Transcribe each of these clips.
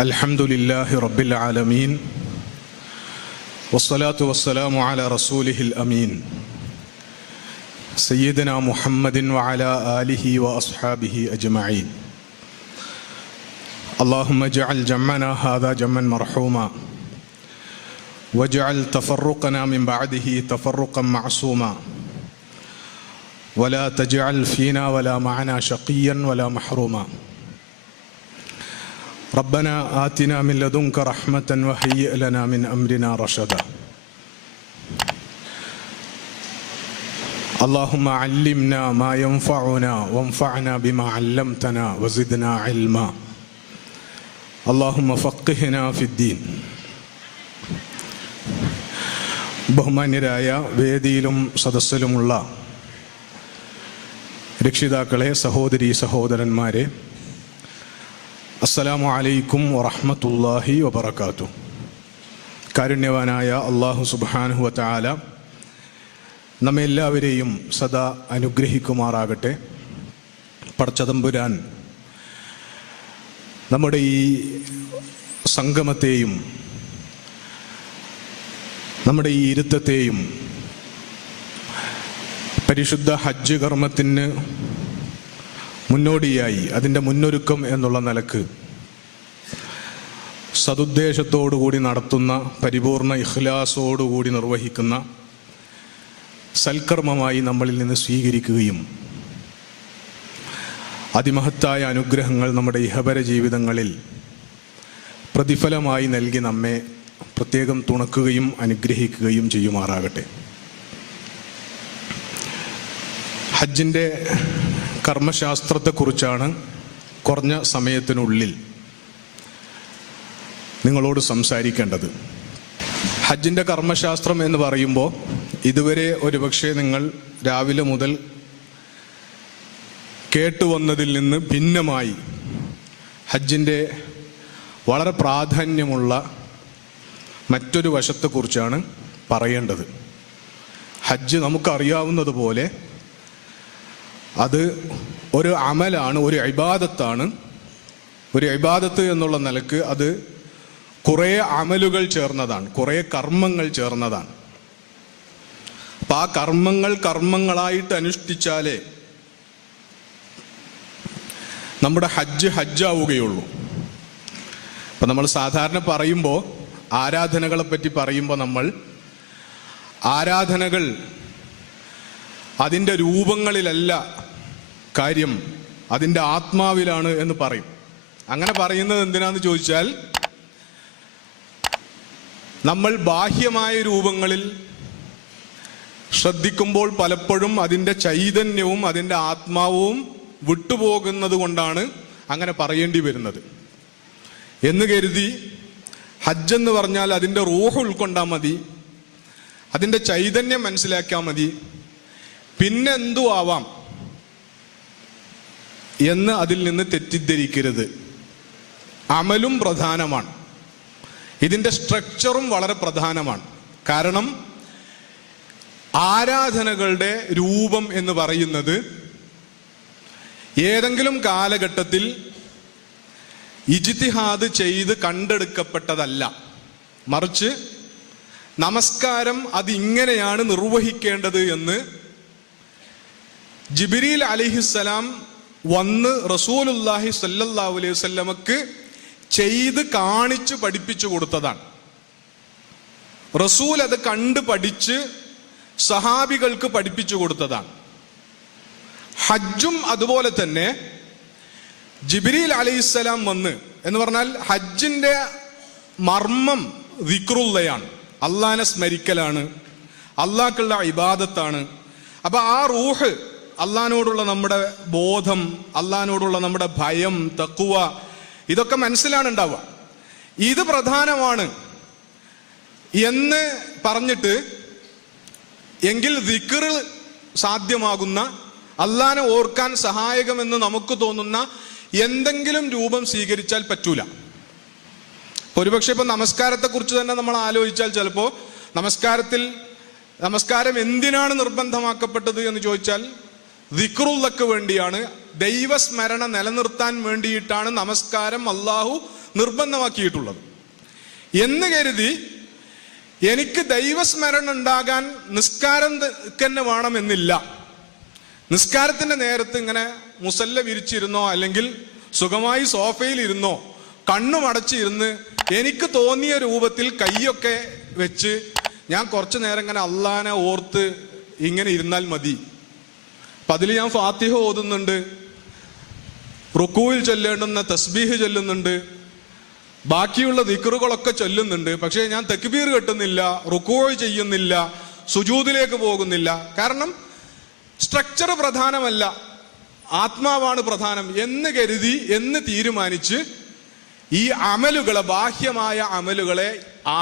الحمد لله رب العالمين والصلاة والسلام على رسوله الأمين سيدنا محمد وعلى آله وأصحابه أجمعين. اللهم اجعل جمعنا هذا جمعا مرحوما واجعل تفرقنا من بعده تفرقا معصوما ولا تجعل فينا ولا معنا شقيا ولا محروما. ربنا آتنا من لدنك رحمة وهيئ لنا من أمرنا رشدا. اللهم علمنا ما ينفعنا وانفعنا بما علمتنا وزدنا علما. اللهم فقهنا في الدين. ബഹുമാന്യരായ വേദിയിലും സദസ്സിലുമുള്ള രക്ഷിതാക്കളെ, സഹോദരീ സഹോദരന്മാരെ, അസ്സലാമു അലൈക്കും വറഹ്മത്തുള്ളാഹി വബറകാതുഹു. കാരുണ്യവാനായ അല്ലാഹു സുബ്ഹാനഹു വതആല നമ്മെല്ലാവരെയും സദാ അനുഗ്രഹിക്കുമാറാകട്ടെ. പടച്ചതമ്പുരാൻ നമ്മുടെ ഈ സംഗമത്തെയും നമ്മുടെ ഈ ഇരുത്തത്തെയും പരിശുദ്ധ ഹജ്ജ് കർമ്മത്തിന് മുന്നോടിയായി അതിൻ്റെ മുന്നൊരുക്കം എന്നുള്ള നിലക്ക് സതുദ്ദേശത്തോടുകൂടി നടത്തുന്ന, പരിപൂർണ ഇഖ്ലാസോടുകൂടി നിർവഹിക്കുന്ന സൽക്കർമ്മമായി നമ്മളിൽ നിന്ന് സ്വീകരിക്കുകയും അതിമഹത്തായ അനുഗ്രഹങ്ങൾ നമ്മുടെ ഇഹപര ജീവിതങ്ങളിൽ പ്രതിഫലമായി നൽകി നമ്മെ പ്രത്യേകം തുണക്കുകയും അനുഗ്രഹിക്കുകയും ചെയ്യുമാറാകട്ടെ. ഹജ്ജിൻ്റെ കർമ്മശാസ്ത്രത്തെക്കുറിച്ചാണ് കുറഞ്ഞ സമയത്തിനുള്ളിൽ നിങ്ങളോട് സംസാരിക്കേണ്ടത്. ഹജ്ജിൻ്റെ കർമ്മശാസ്ത്രം എന്ന് പറയുമ്പോൾ ഇതുവരെ ഒരുപക്ഷെ നിങ്ങൾ രാവിലെ മുതൽ കേട്ടുവന്നതിൽ നിന്ന് ഭിന്നമായി ഹജ്ജിൻ്റെ വളരെ പ്രാധാന്യമുള്ള മറ്റൊരു വശത്തെക്കുറിച്ചാണ് പറയേണ്ടത്. ഹജ്ജ് നമുക്കറിയാവുന്നതുപോലെ അത് ഒരു അമലാണ്, ഒരു ഇബാദത്താണ്. ഒരു ഇബാദത്ത് എന്നുള്ള നിലക്ക് അത് കുറേ അമലുകൾ ചേർന്നതാണ്, കുറേ കർമ്മങ്ങൾ ചേർന്നതാണ്. അപ്പം ആ കർമ്മങ്ങൾ കർമ്മങ്ങളായിട്ട് അനുഷ്ഠിച്ചാലേ നമ്മുടെ ഹജ്ജ് ഹജ്ജാവുകയുള്ളൂ. അപ്പം നമ്മൾ സാധാരണ പറയുമ്പോൾ, ആരാധനകളെ പറ്റി പറയുമ്പോൾ നമ്മൾ ആരാധനകൾ അതിൻ്റെ രൂപങ്ങളിലല്ല കാര്യം, അതിൻ്റെ ആത്മാവിലാണ് എന്ന് പറയും. അങ്ങനെ പറയുന്നത് എന്തിനാന്ന് ചോദിച്ചാൽ, നമ്മൾ ബാഹ്യമായ രൂപങ്ങളിൽ ശ്രദ്ധിക്കുമ്പോൾ പലപ്പോഴും അതിൻ്റെ ചൈതന്യവും അതിൻ്റെ ആത്മാവും വിട്ടുപോകുന്നത് കൊണ്ടാണ് അങ്ങനെ പറയേണ്ടി വരുന്നത്. എന്ന് കരുതി ഹജ്ജെന്ന് പറഞ്ഞാൽ അതിൻ്റെ റൂഹ് ഉൾക്കൊണ്ടാൽ മതി, അതിൻ്റെ ചൈതന്യം മനസ്സിലാക്കിയാൽ മതി, പിന്നെ എന്തു ആവാം എന്ന് അതിൽ നിന്ന് തെറ്റിദ്ധരിക്കരുത്. അമലും പ്രധാനമാണ്, ഇതിൻ്റെ സ്ട്രക്ചറും വളരെ പ്രധാനമാണ്. കാരണം ആരാധനകളുടെ രൂപം എന്ന് പറയുന്നത് ഏതെങ്കിലും കാലഘട്ടത്തിൽ ഇജ്തിഹാദ് ചെയ്ത് കണ്ടെടുക്കപ്പെട്ടതല്ല. മറിച്ച് നമസ്കാരം അതിങ്ങനെയാണ് നിർവഹിക്കേണ്ടത് എന്ന് ജിബ്രീൽ അലൈഹിസ്സലാം വന്ന് റസൂലുള്ളാഹി സ്വല്ലല്ലാഹു അലൈഹി വസല്ലമക്ക് ചെയ്ത് കാണിച്ച് പഠിപ്പിച്ചു കൊടുത്തതാണ്. റസൂൽ അത് കണ്ട് പഠിച്ച് സഹാബികൾക്ക് പഠിപ്പിച്ചു കൊടുത്തതാണ്. ഹജ്ജും അതുപോലെ തന്നെ ജിബ്രീൽ അലൈഹിസ്സലാം വന്ന്, എന്ന് പറഞ്ഞാൽ ഹജ്ജിന്റെ മർമ്മം ദിക്റുള്ളയാണ്, അള്ളാഹിനെ സ്മരിക്കലാണ്, അള്ളാഹ്ക്കുള്ള ഇബാദത്താണ്. അപ്പൊ ആ റൂഹ്, അള്ളാഹിനോടുള്ള നമ്മുടെ ബോധം, അള്ളാഹിനോടുള്ള നമ്മുടെ ഭയം, തഖ്വ, ഇതൊക്കെ മനസ്സിലാണ് ഉണ്ടാവുക. ഇത് പ്രധാനമാണ് എന്ന് പറഞ്ഞിട്ട് എങ്കിൽ ദിക്ർ സാധ്യമാകുന്ന, അള്ളാഹിനെ ഓർക്കാൻ സഹായകമെന്ന് നമുക്ക് തോന്നുന്ന എന്തെങ്കിലും രൂപം സ്വീകരിച്ചാൽ പറ്റൂല. ഒരുപക്ഷെ ഇപ്പൊ നമസ്കാരത്തെ കുറിച്ച് തന്നെ നമ്മൾ ആലോചിച്ചാൽ ചിലപ്പോ നമസ്കാരം എന്തിനാണ് നിർബന്ധമാക്കപ്പെട്ടത് എന്ന് ചോദിച്ചാൽ ദിക്റുള്ളക്ക് വേണ്ടിയാണ്, ദൈവസ്മരണ നിലനിർത്താൻ വേണ്ടിയിട്ടാണ് നമസ്കാരം അള്ളാഹു നിർബന്ധമാക്കിയിട്ടുള്ളത്. എന്ന് കരുതി എനിക്ക് ദൈവസ്മരണ ഉണ്ടാകാൻ നിസ്കാരം തന്നെ വേണമെന്നില്ല. നിസ്കാരത്തിന്റെ നേരത്ത് ഇങ്ങനെ മുസല്ല വിരിച്ചിരുന്നോ അല്ലെങ്കിൽ സുഖമായി സോഫയിൽ ഇരുന്നോ കണ്ണുമടച്ചിരുന്ന് എനിക്ക് തോന്നിയ രൂപത്തിൽ കൈയൊക്കെ വെച്ച് ഞാൻ കുറച്ചു നേരം ഇങ്ങനെ അള്ളാനെ ഓർത്ത് ഇങ്ങനെ ഇരുന്നാൽ മതി. അപ്പൊ അതിൽ ഞാൻ ഫാത്തിഹ ഓതുന്നുണ്ട്, റുക്കൂയിൽ ചൊല്ലേണ്ടുന്ന തസ്ബീഹ് ചൊല്ലുന്നുണ്ട്, ബാക്കിയുള്ള ദിക്റുകളൊക്കെ ചൊല്ലുന്നുണ്ട്. പക്ഷേ ഞാൻ തക്ബീർ കെട്ടുന്നില്ല, റുക്കൂ ചെയ്യുന്നില്ല, സുജൂദിലേക്ക് പോകുന്നില്ല. കാരണം സ്ട്രക്ചർ പ്രധാനമല്ല, ആത്മാവാണ് പ്രധാനം എന്ന് കരുതി എന്ന് തീരുമാനിച്ച് ഈ അമലുകളെ, ബാഹ്യമായ അമലുകളെ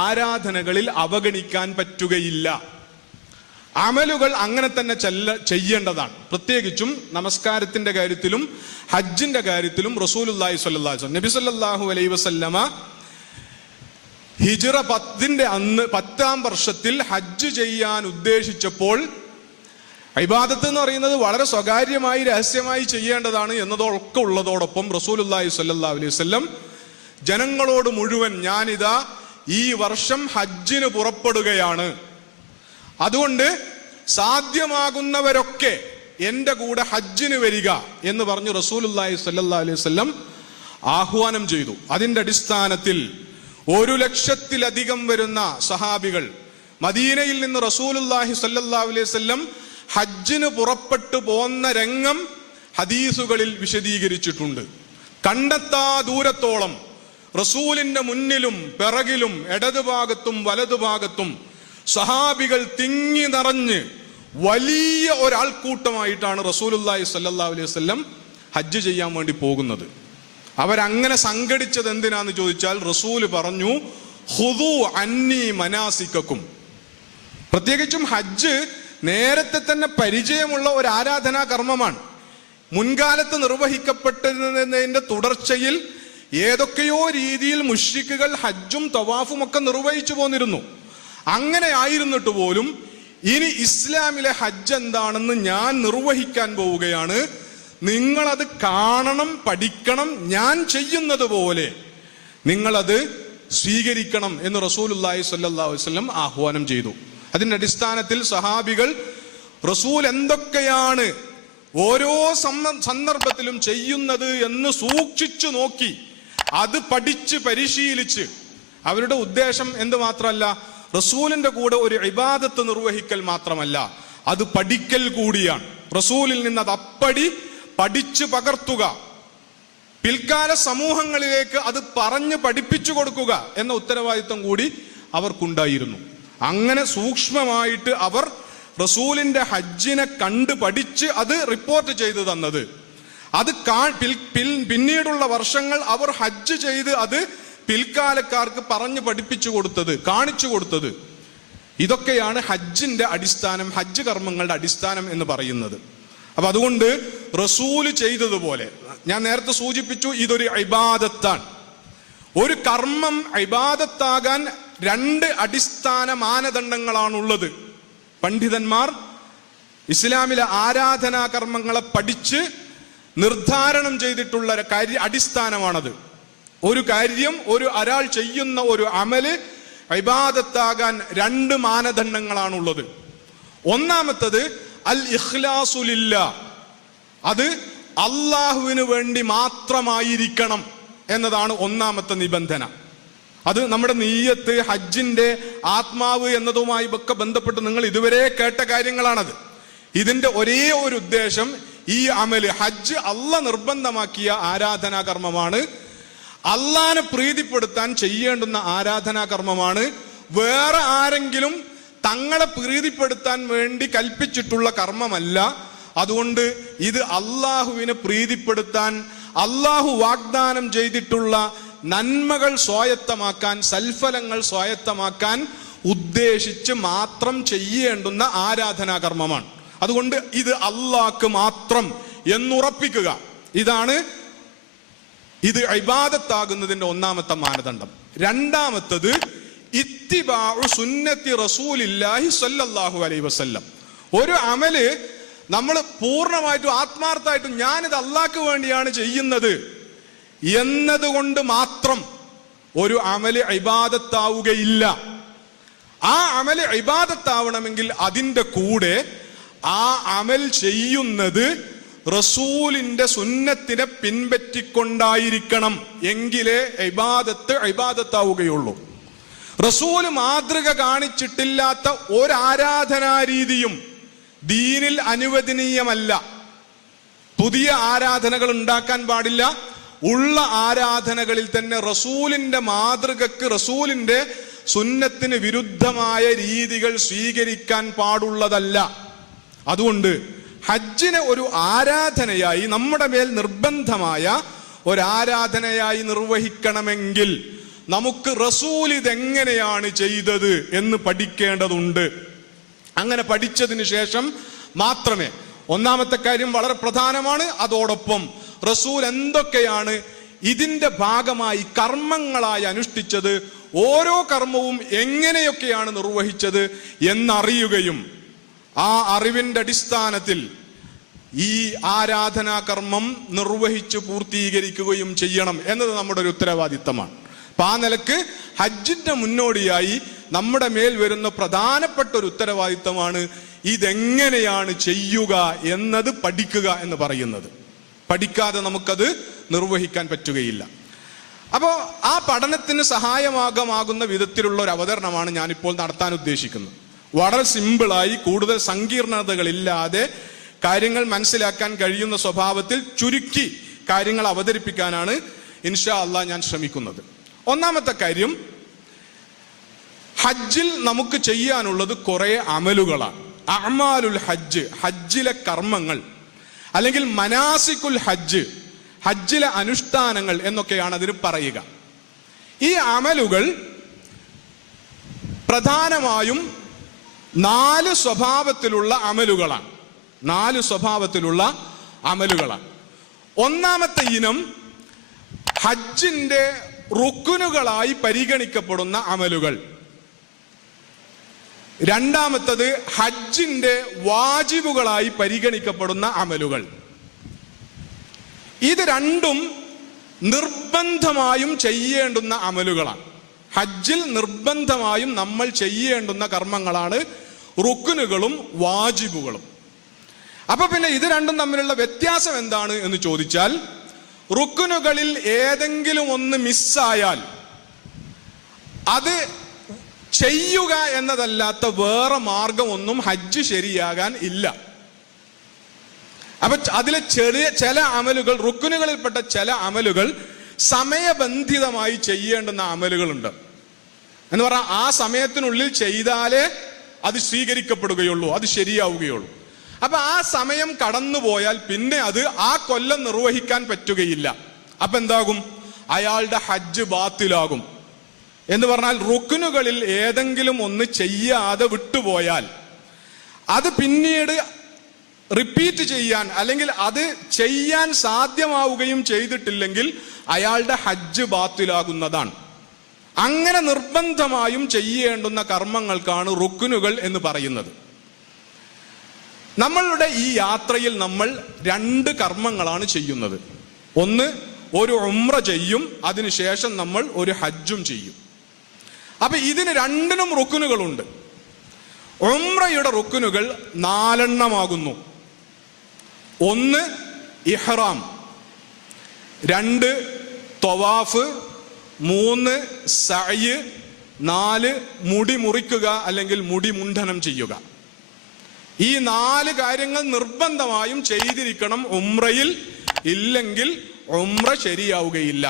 ആരാധനകളിൽ അവഗണിക്കാൻ പറ്റുകയില്ല. അമലുകൾ അങ്ങനെ തന്നെ ചെയ്യേണ്ടതാണ്. പ്രത്യേകിച്ചും നമസ്കാരത്തിന്റെ കാര്യത്തിലും ഹജ്ജിന്റെ കാര്യത്തിലും റസൂലുള്ളാഹി സ്വല്ലല്ലാഹു അലൈഹി വസല്ലം, നബി സല്ലല്ലാഹു അലൈഹി വസല്ലമ ഹിജ്റ 10ന്റെ അന്ന് 10ാം വർഷത്തിൽ ഹജ്ജ് ചെയ്യാൻ ഉദ്ദേശിച്ചപ്പോൾ ഇബാദത്ത് എന്ന് പറയുന്നത് വളരെ സ്വകാര്യമായി രഹസ്യമായി ചെയ്യേണ്ടതാണ് എന്നതൊക്കെ ഉള്ളതോടൊപ്പം റസൂലുള്ളാഹി സ്വല്ലല്ലാഹു അലൈഹി വസല്ലം ജനങ്ങളോട് മുഴുവൻ ഞാനിതാ ഈ വർഷം ഹജ്ജിന് പുറപ്പെടുകയാണ്, അതുകൊണ്ട് സാധ്യമാകുന്നവരൊക്കെ എന്റെ കൂടെ ഹജ്ജിന് വരിക എന്ന് പറഞ്ഞു റസൂലുള്ളാഹി സ്വല്ലല്ലാഹു അലൈഹി വസല്ലം ആഹ്വാനം ചെയ്തു. അതിന്റെ അടിസ്ഥാനത്തിൽ 100,000-ലധികം വരുന്ന സഹാബികൾ മദീനയിൽ നിന്ന് റസൂലുള്ളാഹി സ്വല്ലല്ലാഹു അലൈഹി വസല്ലം ഹജ്ജിന് പുറപ്പെട്ടു പോന്ന രംഗം ഹദീസുകളിൽ വിശദീകരിച്ചിട്ടുണ്ട്. കണ്ടെത്താ ദൂരത്തോളം റസൂലിന്റെ മുന്നിലും പിറകിലും ഇടതുഭാഗത്തും വലതുഭാഗത്തും സഹാബികൾ തിങ്ങി നിറഞ്ഞ് വലിയ ഒരാൾക്കൂട്ടമായിട്ടാണ് റസൂലുള്ളാഹി സ്വല്ലല്ലാഹു അലൈഹി വസല്ലം ഹജ്ജ് ചെയ്യാൻ വേണ്ടി പോകുന്നത്. അവരങ്ങനെ സംഘടിച്ചത് എന്തിനാന്ന് ചോദിച്ചാൽ റസൂല് പറഞ്ഞു, ഖുദൂ അന്നി മനാസിക്കക്കും. പ്രത്യേകിച്ചും ഹജ്ജ് നേരത്തെ തന്നെ പരിചയമുള്ള ഒരു ആരാധനാ കർമ്മമാണ്. മുൻകാലത്ത് നിർവഹിക്കപ്പെട്ടതിന്റെ തുടർച്ചയിൽ ഏതൊക്കെയോ രീതിയിൽ മുശ്രിക്കുകൾ ഹജ്ജും തവാഫും ഒക്കെ നിർവഹിച്ചു പോന്നിരുന്നു. അങ്ങനെ ആയിരുന്നിട്ട് പോലും ഇനി ഇസ്ലാമിലെ ഹജ്ജ് എന്താണെന്ന് ഞാൻ നിർവഹിക്കാൻ പോവുകയാണ്, നിങ്ങളത് കാണണം, പഠിക്കണം, ഞാൻ ചെയ്യുന്നത് പോലെ നിങ്ങളത് സ്വീകരിക്കണം എന്ന് റസൂലുള്ളാഹി സ്വല്ലല്ലാഹു അലൈഹി വസല്ലം ആഹ്വാനം ചെയ്തു. അതിന്റെ അടിസ്ഥാനത്തിൽ സഹാബികൾ റസൂൽ എന്തൊക്കെയാണ് ഓരോ സന്ദർഭത്തിലും ചെയ്യുന്നത് എന്ന് സൂക്ഷിച്ചു നോക്കി അത് പഠിച്ച് പരിശീലിച്ച്, അവരുടെ ഉദ്ദേശം എന്ത് മാത്രമല്ല, റസൂലിന്റെ കൂടെ ഒരു ഇബാദത്ത് നിർവഹിക്കൽ മാത്രമല്ല, അത് പഠിക്കൽ കൂടിയാണ്. റസൂലിൽ നിന്ന് അത് അപ്പടി പഠിച്ചു പകർത്തുക, പിൽക്കാല സമൂഹങ്ങളിലേക്ക് അത് പറഞ്ഞു പഠിപ്പിച്ചു കൊടുക്കുക എന്ന ഉത്തരവാദിത്വം കൂടി അവർക്കുണ്ടായിരുന്നു. അങ്ങനെ സൂക്ഷ്മമായിട്ട് അവർ റസൂലിന്റെ ഹജ്ജിനെ കണ്ട് പഠിച്ച് അത് റിപ്പോർട്ട് ചെയ്തു തന്നത്, അത് പിന്നീടുള്ള വർഷങ്ങൾ അവർ ഹജ്ജ് ചെയ്ത് അത് പിൽക്കാലക്കാർക്ക് പറഞ്ഞു പഠിപ്പിച്ചു കൊടുത്തത്, കാണിച്ചു കൊടുത്തത്. ഇതൊക്കെയാണ് ഹജ്ജിന്റെ അടിസ്ഥാനം, ഹജ്ജ് കർമ്മങ്ങളുടെ അടിസ്ഥാനം എന്ന് പറയുന്നത്. അപ്പൊ അതുകൊണ്ട് റസൂല് ചെയ്തതുപോലെ ഞാൻ നേരത്തെ സൂചിപ്പിച്ചു, ഇതൊരു ഇബാദത്താണ്. ഒരു കർമ്മം ഇബാദത്താകാൻ 2 അടിസ്ഥാന മാനദണ്ഡങ്ങളാണുള്ളത്. പണ്ഡിതന്മാർ ഇസ്ലാമിലെ ആരാധനാ കർമ്മങ്ങളെ പഠിച്ച് നിർദ്ധാരണം ചെയ്തിട്ടുള്ള അടിസ്ഥാനമാണത്. ഒരു കാര്യം, ഒരാൾ ചെയ്യുന്ന ഒരു അമല് ഇബാദത്താകാൻ 2 മാനദണ്ഡങ്ങളാണുള്ളത്. ഒന്നാമത്തത് അൽ ഇഖ്ലാസു ലില്ലാഹ്, അത് അള്ളാഹുവിന് വേണ്ടി മാത്രമായിരിക്കണം എന്നതാണ് ഒന്നാമത്തെ നിബന്ധന. അത് നമ്മുടെ നിയ്യത്ത്, ഹജ്ജിന്റെ ആത്മാവ് എന്നതുമായി ഒക്കെ ബന്ധപ്പെട്ട് നിങ്ങൾ ഇതുവരെ കേട്ട കാര്യങ്ങളാണത്. ഇതിന്റെ ഒരേ ഒരു ഉദ്ദേശം, ഈ അമല് ഹജ്ജ് അള്ളാഹ് നിർബന്ധമാക്കിയ ആരാധനാ കർമ്മമാണ്, അള്ളാഹിനെ പ്രീതിപ്പെടുത്താൻ ചെയ്യേണ്ടുന്ന ആരാധനാ കർമ്മമാണ്. വേറെ ആരെങ്കിലും തങ്ങളെ പ്രീതിപ്പെടുത്താൻ വേണ്ടി കൽപ്പിച്ചിട്ടുള്ള കർമ്മമല്ല. അതുകൊണ്ട് ഇത് അള്ളാഹുവിനെ പ്രീതിപ്പെടുത്താൻ, അള്ളാഹു വാഗ്ദാനം ചെയ്തിട്ടുള്ള നന്മകൾ സ്വായത്തമാക്കാൻ, സൽഫലങ്ങൾ സ്വായത്തമാക്കാൻ ഉദ്ദേശിച്ച് മാത്രം ചെയ്യേണ്ടുന്ന ആരാധനാ കർമ്മമാണ്. അതുകൊണ്ട് ഇത് അള്ളാഹ്ക്ക് മാത്രം എന്നുറപ്പിക്കുക, ഇത് ഇബാദത്താകുന്നതിന്റെ ഒന്നാമത്തെ മാനദണ്ഡം. രണ്ടാമത്തത് ഇത്തിബാഉ സുന്നത്തി റസൂലില്ലാഹി സ്വല്ലല്ലാഹു അലൈഹി വസല്ലം. ഒരു അമല് നമ്മൾ പൂർണ്ണമായിട്ടും ആത്മാർത്ഥമായിട്ടും ഞാനിത് അള്ളാഹ്ക്ക് വേണ്ടിയാണ് ചെയ്യുന്നത് എന്നതുകൊണ്ട് മാത്രം ഒരു അമല് ഇബാദത്താവുകയില്ല. ആ അമല് ഇബാദത്താവണമെങ്കിൽ അതിൻ്റെ കൂടെ ആ അമൽ ചെയ്യുന്നത് റസൂലിന്റെ സുന്നത്തിനെ പിൻപറ്റിക്കൊണ്ടായിരിക്കണം. എങ്കിലേ ഇബാദത്താവുകയുള്ളൂ. റസൂല് മാതൃക കാണിച്ചിട്ടില്ലാത്ത ഒരാരാധനാരീതിയും ദീനിൽ അനുവദനീയമല്ല. പുതിയ ആരാധനകൾ ഉണ്ടാക്കാൻ പാടില്ല. ഉള്ള ആരാധനകളിൽ തന്നെ റസൂലിന്റെ മാതൃകക്ക്, റസൂലിന്റെ സുന്നത്തിന് വിരുദ്ധമായ രീതികൾ സ്വീകരിക്കാൻ പാടുള്ളതല്ല. അതുകൊണ്ട് ഹജ്ജിനെ ഒരു ആരാധനയായി, നമ്മുടെ മേൽ നിർബന്ധമായ ഒരാരാധനയായി നിർവഹിക്കണമെങ്കിൽ നമുക്ക് റസൂൽ ഇതെങ്ങനെയാണ് ചെയ്തത് എന്ന് പഠിക്കേണ്ടതുണ്ട്. അങ്ങനെ പഠിച്ചതിന് ശേഷം മാത്രമേ, ഒന്നാമത്തെ കാര്യം വളരെ പ്രധാനമാണ്, അതോടൊപ്പം റസൂൽ എന്തൊക്കെയാണ് ഇതിന്റെ ഭാഗമായി കർമ്മങ്ങളായി അനുഷ്ഠിച്ചത്, ഓരോ കർമ്മവും എങ്ങനെയൊക്കെയാണ് നിർവഹിച്ചത് എന്നറിയുകയും ആ അറിവിന്റെ അടിസ്ഥാനത്തിൽ ഈ ആരാധനാ കർമ്മം നിർവഹിച്ച് പൂർത്തീകരിക്കുകയും ചെയ്യണം എന്നത് നമ്മുടെ ഒരു ഉത്തരവാദിത്തമാണ്. അപ്പൊ ആ നിലക്ക് ഹജ്ജിന്റെ മുന്നോടിയായി നമ്മുടെ മേൽ വരുന്ന പ്രധാനപ്പെട്ട ഒരു ഉത്തരവാദിത്തമാണ് ഇതെങ്ങനെയാണ് ചെയ്യുക എന്നത് പഠിക്കുക എന്ന് പറയുന്നത്. പഠിക്കാതെ നമുക്കത് നിർവഹിക്കാൻ പറ്റുകയില്ല. അപ്പോൾ ആ പഠനത്തിന് സഹായമാകുന്ന വിധത്തിലുള്ള ഒരു അവതരണമാണ് ഞാനിപ്പോൾ നടത്താൻ ഉദ്ദേശിക്കുന്നത്. വളരെ സിമ്പിളായി, കൂടുതൽ സങ്കീർണതകളില്ലാതെ കാര്യങ്ങൾ മനസ്സിലാക്കാൻ കഴിയുന്ന സ്വഭാവത്തിൽ ചുരുക്കി കാര്യങ്ങൾ അവതരിപ്പിക്കാനാണ് ഇൻഷാ അല്ലാഹ് ഞാൻ ശ്രമിക്കുന്നത്. ഒന്നാമത്തെ കാര്യം, ഹജ്ജിൽ നമുക്ക് ചെയ്യാനുള്ളത് കുറെ അമലുകളാണ്. അഅ്മാലുൽ ഹജ്ജ്, ഹജ്ജിലെ കർമ്മങ്ങൾ, അല്ലെങ്കിൽ മനാസിക്കുൽ ഹജ്ജ്, ഹജ്ജിലെ അനുഷ്ഠാനങ്ങൾ എന്നൊക്കെയാണ് അതിന് പറയുക. ഈ അമലുകൾ പ്രധാനമായും 4 സ്വഭാവത്തിലുള്ള അമലുകളാണ്. 4 സ്വഭാവത്തിലുള്ള അമലുകളാണ്. ഒന്നാമത്തെ ഇനം ഹജ്ജിന്റെ റുക്കുനുകളായി പരിഗണിക്കപ്പെടുന്ന അമലുകൾ. രണ്ടാമത്തത് ഹജ്ജിന്റെ വാജിബുകളായി പരിഗണിക്കപ്പെടുന്ന അമലുകൾ. ഇത് രണ്ടും നിർബന്ധമായും ചെയ്യേണ്ടുന്ന അമലുകളാണ്. ഹജ്ജിൽ നിർബന്ധമായും നമ്മൾ ചെയ്യേണ്ടുന്ന കർമ്മങ്ങളാണ് റുക്കുനുകളും വാജിബുകളും. അപ്പൊ പിന്നെ ഇത് രണ്ടും തമ്മിലുള്ള വ്യത്യാസം എന്താണ് എന്ന് ചോദിച്ചാൽ, റുക്കുനുകളിൽ ഏതെങ്കിലും ഒന്ന് മിസ്സായാൽ അത് ചെയ്യുക എന്നതല്ലാത്ത വേറെ മാർഗമൊന്നും ഹജ്ജ് ശരിയാകാൻ ഇല്ല. അപ്പൊ അതിലെ ചില അമലുകൾ, റുക്കുനുകളിൽപ്പെട്ട ചില അമലുകൾ സമയബന്ധിതമായി ചെയ്യേണ്ടുന്ന അമലുകളുണ്ട്. എന്ന് പറഞ്ഞാൽ ആ സമയത്തിനുള്ളിൽ ചെയ്താലേ അത് സ്വീകരിക്കപ്പെടുകയുള്ളൂ, അത് ശരിയാവുകയുള്ളൂ. അപ്പൊ ആ സമയം കടന്നുപോയാൽ പിന്നെ അത് ആ കൊല്ലം നിർവഹിക്കാൻ പറ്റുകയില്ല. അപ്പൊ എന്താകും? അയാളുടെ ഹജ്ജ് ബാത്തിലാകും. എന്ന് പറഞ്ഞാൽ റുക്കുനുകളിൽ ഏതെങ്കിലും ഒന്ന് ചെയ്യാതെ വിട്ടുപോയാൽ അത് പിന്നീട് റിപ്പീറ്റ് ചെയ്യാൻ, അല്ലെങ്കിൽ അത് ചെയ്യാൻ സാധ്യമാവുകയും ചെയ്തിട്ടില്ലെങ്കിൽ അയാളുടെ ഹജ്ജ് ബാത്തിലാകുന്നതാണ്. അങ്ങനെ നിർബന്ധമായും ചെയ്യേണ്ടുന്ന കർമ്മങ്ങൾക്കാണ് റുക്കുനുകൾ എന്ന് പറയുന്നത്. നമ്മളുടെ ഈ യാത്രയിൽ നമ്മൾ 2 കർമ്മങ്ങളാണ് ചെയ്യുന്നത്. ഒന്ന്, ഒരു ഉംറ ചെയ്യും, അതിനുശേഷം നമ്മൾ ഒരു ഹജ്ജും ചെയ്യും. അപ്പൊ ഇതിന് 2നും റുക്കുനുകളുണ്ട്. ഉംറയുടെ റുക്കുനുകൾ 4 എണ്ണമാകുന്നു. 1 ഇഹ്റാം, 2 ത്വവാഫ്, 3 സഅയ്, 4 മുടി മുറിക്കുക അല്ലെങ്കിൽ മുടി മുണ്ഡനം ചെയ്യുക. ഈ 4 കാര്യങ്ങൾ നിർബന്ധമായും ചെയ്തിരിക്കണം ഉംറയിൽ. ഇല്ലെങ്കിൽ ഉംറ ശരിയാവുകയില്ല.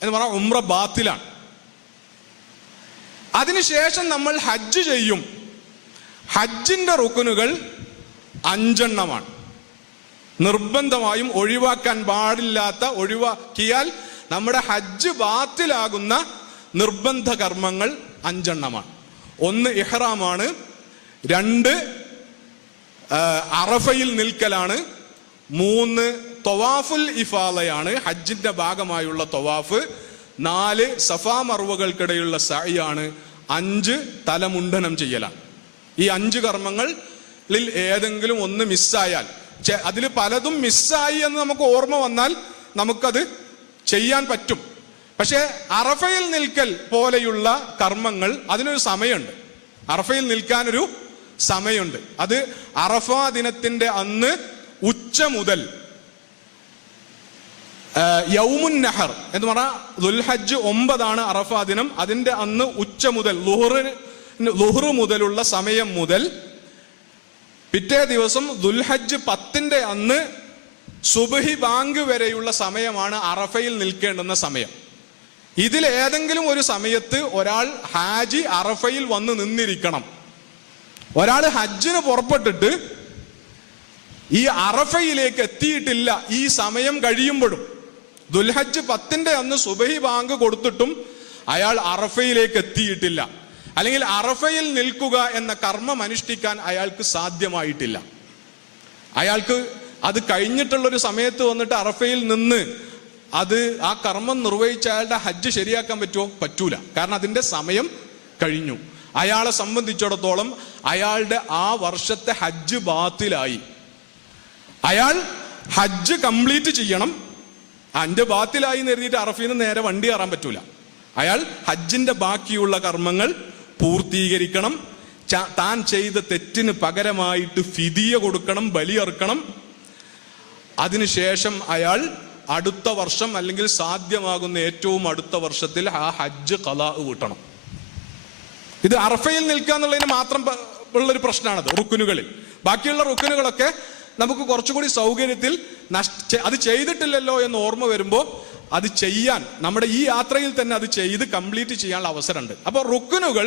എന്ന് പറഞ്ഞാൽ ഉംറ ബാത്തിലാണ്. അതിനുശേഷം നമ്മൾ ഹജ്ജ് ചെയ്യും. ഹജ്ജിന്റെ റുക്കുനുകൾ 5 എണ്ണമാണ്. നിർബന്ധമായും ഒഴിവാക്കാൻ പാടില്ലാത്ത, ഒഴിവാക്കിയാൽ നമ്മുടെ ഹജ്ജ് ബാത്തിലാകുന്ന നിർബന്ധ കർമ്മങ്ങൾ 5 എണ്ണമാണ്. 1 ഇഹ്റാമാണ്, 2 അറഫയിൽ നിൽക്കലാണ്, 3 ത്വവാഫുൽ ഇഫാദയാണ്, ഹജ്ജിന്റെ ഭാഗമായുള്ള ത്വവാഫ്, 4 സഫാ മർവകൾക്കിടയിലുള്ള സഅയാണ്, 5 തലമുണ്ഡനം ചെയ്യലാണ്. ഈ 5 കർമ്മങ്ങളിൽ ഏതെങ്കിലും ഒന്ന് മിസ്സായാൽ, അതിൽ പലതും മിസ്സായി എന്ന് നമുക്ക് ഓർമ്മ വന്നാൽ നമുക്കത് ചെയ്യാൻ പറ്റും. പക്ഷെ അറഫയിൽ നിൽക്കൽ പോലെയുള്ള കർമ്മങ്ങൾ അതിനൊരു സമയമുണ്ട്. അറഫയിൽ നിൽക്കാനൊരു സമയമുണ്ട്. അത് അറഫ ദിനത്തിന്റെ അന്ന് ഉച്ച മുതൽ യൗമുൻ നഹർ എന്ന് പറഞ്ഞാൽ ദുൽഹജ്ജ് 9 അറഫ ദിനം. അതിന്റെ അന്ന് ഉച്ച മുതൽ ളുഹ്ർ മുതലുള്ള സമയം മുതൽ പിറ്റേ ദിവസം ദുൽഹജ്ജ് 10 അന്ന് സുബ്ഹി ബാങ്ക് വരെയുള്ള സമയമാണ് അറഫയിൽ നിൽക്കേണ്ടുന്ന സമയം. ഇതിൽ ഏതെങ്കിലും ഒരു സമയത്ത് ഒരാൾ ഹാജി അറഫയിൽ വന്ന് നിന്നിരിക്കണം. ഒരാൾ ഹജ്ജിന് പുറപ്പെട്ടിട്ട് ഈ അറഫയിലേക്ക് എത്തിയിട്ടില്ല, ഈ സമയം കഴിയുമ്പോഴും ദുൽഹജ്ജ് 10 അന്ന് സുബ്ഹി ബാങ്ക് കൊടുത്തിട്ടും അയാൾ അറഫയിലേക്ക് എത്തിയിട്ടില്ല, അല്ലെങ്കിൽ അറഫയിൽ നിൽക്കുക എന്ന കർമ്മം അനുഷ്ഠിക്കാൻ അയാൾക്ക് സാധ്യമായിട്ടില്ല. അയാൾക്ക് അത് കഴിഞ്ഞിട്ടുള്ളൊരു സമയത്ത് വന്നിട്ട് അറഫയിൽ നിന്ന് ആ കർമ്മം നിർവഹിച്ച അയാളുടെ ഹജ്ജ് ശരിയാക്കാൻ പറ്റുമോ? പറ്റൂല. കാരണം അതിന്റെ സമയം കഴിഞ്ഞു. അയാളെ സംബന്ധിച്ചിടത്തോളം അയാളുടെ ആ വർഷത്തെ ഹജ്ജ് ബാത്തിലായി. അയാൾ ഹജ്ജ് കംപ്ലീറ്റ് ചെയ്യണം. അന്റെ ബാത്തിലായി എന്ന് എഴുതിയിട്ട് അറഫയിൽ നിന്ന് നേരെ വണ്ടി കയറാൻ പറ്റൂല. അയാൾ ഹജ്ജിന്റെ ബാക്കിയുള്ള കർമ്മങ്ങൾ പൂർത്തീകരിക്കണം. താൻ ചെയ്ത തെറ്റിന് പകരമായിട്ട് ഫിദിയ കൊടുക്കണം, ബലിയർക്കണം. അതിനുശേഷം അയാൾ അടുത്ത വർഷം അല്ലെങ്കിൽ സാധ്യമാകുന്ന ഏറ്റവും അടുത്ത വർഷത്തിൽ ആ ഹജ്ജ് ഖളാ വീട്ടണം. ഇത് അറഫയിൽ നിൽക്കുക എന്നുള്ളതിന് മാത്രം ഉള്ളൊരു പ്രശ്നമാണത് റുക്കുനുകളിൽ. ബാക്കിയുള്ള റുക്കുനുകളൊക്കെ നമുക്ക് കുറച്ചുകൂടി സൗകര്യത്തിൽ അത് ചെയ്തിട്ടില്ലല്ലോ എന്ന് ഓർമ്മ വരുമ്പോൾ അത് ചെയ്യാൻ നമ്മുടെ ഈ യാത്രയിൽ തന്നെ അത് ചെയ്ത് കംപ്ലീറ്റ് ചെയ്യാനുള്ള അവസരമുണ്ട്. അപ്പോൾ റുക്കുനുകൾ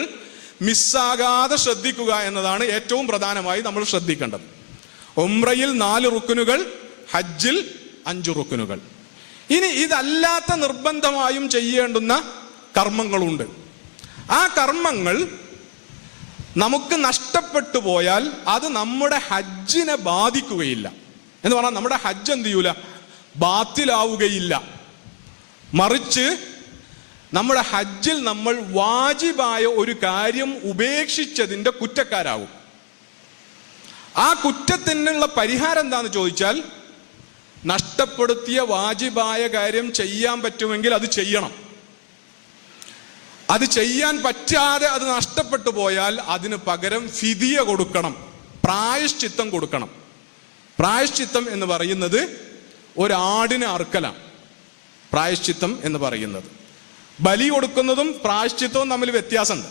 മിസ്സാകാതെ ശ്രദ്ധിക്കുക എന്നതാണ് ഏറ്റവും പ്രധാനമായി നമ്മൾ ശ്രദ്ധിക്കേണ്ടത്. ഉംറയിൽ 4 റുക്കുനുകൾ, ഹജ്ജിൽ 5 റുക്കുനുകൾ. ഇനി ഇതല്ലാത്ത നിർബന്ധമായും ചെയ്യേണ്ടുന്ന കർമ്മങ്ങളുണ്ട്. ആ കർമ്മങ്ങൾ നമുക്ക് നഷ്ടപ്പെട്ടു പോയാൽ അത് നമ്മുടെ ഹജ്ജിനെ ബാധിക്കുകയില്ല. എന്ന് പറഞ്ഞാൽ നമ്മുടെ ഹജ്ജ് എന്ത് ചെയ്യൂല? ബാത്തിലാവുകയില്ല. മറിച്ച് നമ്മുടെ ഹജ്ജിൽ നമ്മൾ വാജിബായ ഒരു കാര്യം ഉപേക്ഷിച്ചതിന്റെ കുറ്റക്കാരാകും. ആ കുറ്റത്തിനുള്ള പരിഹാരം എന്താന്ന് ചോദിച്ചാൽ, നഷ്ടപ്പെടുത്തിയ വാജിബായ കാര്യം ചെയ്യാൻ പറ്റുമെങ്കിൽ അത് ചെയ്യണം. അത് ചെയ്യാൻ പറ്റാതെ അത് നഷ്ടപ്പെട്ടു പോയാൽ അതിന് പകരം ഫിദിയ കൊടുക്കണം, പ്രായശ്ചിത്തം കൊടുക്കണം. പ്രായശ്ചിത്തം എന്ന് പറയുന്നത് ഒരാടിനെ അറുക്കലാണ്. പ്രായശ്ചിത്തം എന്ന് പറയുന്നത് ബലി കൊടുക്കുന്നതും പ്രായശ്ചിത്തവും തമ്മിൽ വ്യത്യാസമുണ്ട്.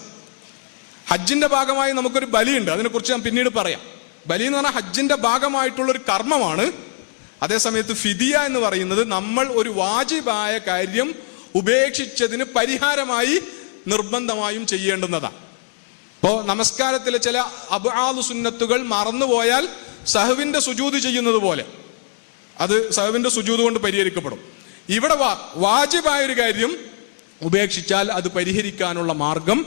ഹജ്ജിന്റെ ഭാഗമായി നമുക്കൊരു ബലിയുണ്ട്, അതിനെക്കുറിച്ച് ഞാൻ പിന്നീട് പറയാം. ബലി എന്ന് പറഞ്ഞാൽ ഹജ്ജിന്റെ ഭാഗമായിട്ടുള്ളൊരു കർമ്മമാണ്. അതേസമയത്ത് ഫിദിയ എന്ന് പറയുന്നത് നമ്മൾ ഒരു വാജിബായ കാര്യം ഉപേക്ഷിച്ചതിന് പരിഹാരമായി നിർബന്ധമായും ചെയ്യേണ്ടുന്നതാണ്. ഇപ്പോ നമസ്കാരത്തിലെ ചില അബ്ആദു സുന്നത്തുകൾ മറന്നുപോയാൽ സഹവിന്റെ സുജൂദ് ചെയ്യുന്നത് പോലെ അത് സഹവിന്റെ സുജൂദ് കൊണ്ട് പരിഹരിക്കപ്പെടും. ഇവിടെ വാജിബായ ഒരു കാര്യം ഉപേക്ഷിച്ചാൽ അത് പരിഹരിക്കാനുള്ള മാർഗം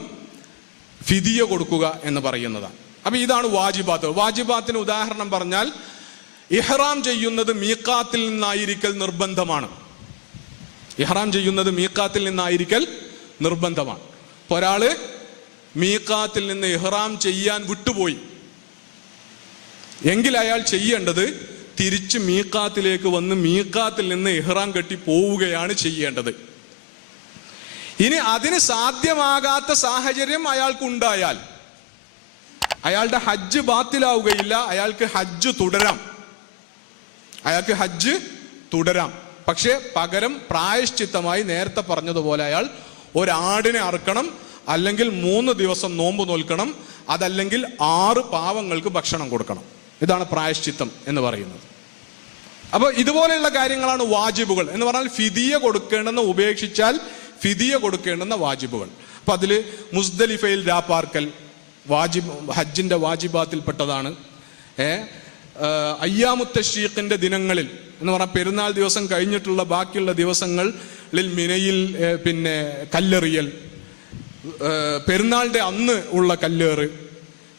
ഫിദിയ കൊടുക്കുക എന്ന് പറയുന്നതാണ്. അപ്പൊ ഇതാണ് വാജിബാത്ത്. വാജിബാത്തിന് ഉദാഹരണം പറഞ്ഞാൽ, ഇഹ്റാം ചെയ്യുന്നത് മീഖാത്തിൽ നിന്നായിരിക്കൽ നിർബന്ധമാണ്. ഇഹ്റാം ചെയ്യുന്നത് മീഖാത്തിൽ നിന്നായിരിക്കൽ നിർബന്ധമാണ്. ഒരാള് മീഖാത്തിൽ നിന്ന് ഇഹ്റാം ചെയ്യാൻ വിട്ടുപോയി എങ്കിൽ അയാൾ ചെയ്യേണ്ടത് തിരിച്ച് മീഖാത്തിലേക്ക് വന്ന് മീഖാത്തിൽ നിന്ന് ഇഹ്റാം കെട്ടി പോവുകയാണ് ചെയ്യേണ്ടത്. ഇനി അതിന് സാധ്യമാകാത്ത സാഹചര്യം അയാൾക്കുണ്ടായാൽ അയാളുടെ ഹജ്ജ് ബാത്തിലാവുകയില്ല. അയാൾക്ക് ഹജ്ജ് തുടരാം. പക്ഷെ പകരം പ്രായശ്ചിത്തമായി നേരത്തെ പറഞ്ഞതുപോലെ അയാൾ ഒരാടിനെ അറുക്കണം, അല്ലെങ്കിൽ 3 ദിവസം നോമ്പ് നോൽക്കണം, അതല്ലെങ്കിൽ 6 പാവങ്ങൾക്ക് ഭക്ഷണം കൊടുക്കണം. ഇതാണ് പ്രായശ്ചിത്തം എന്ന് പറയുന്നത്. അപ്പൊ ഇതുപോലെയുള്ള കാര്യങ്ങളാണ് വാജിബുകൾ എന്ന് പറഞ്ഞാൽ ഫിദിയ കൊടുക്കേണ്ടെന്ന് ഉപേക്ഷിച്ചാൽ ഫിദിയ കൊടുക്കേണ്ടുന്ന വാജിബുകൾ. അപ്പൊ അതില് മുസ്ദലിഫയിൽ രാപ്പാർക്കൽ ഹജ്ജിന്റെ വാജിബാത്തിൽപ്പെട്ടതാണ്. അയ്യാമുത്ത തശ്രീഖിന്റെ ദിനങ്ങളിൽ എന്ന് പറഞ്ഞാൽ പെരുന്നാൾ ദിവസം കഴിഞ്ഞിട്ടുള്ള ബാക്കിയുള്ള ദിവസങ്ങളിൽ മിനയിൽ പിന്നെ കല്ലെറിയൽ, പെരുന്നാളിന്റെ അന്ന് ഉള്ള കല്ലേറ്,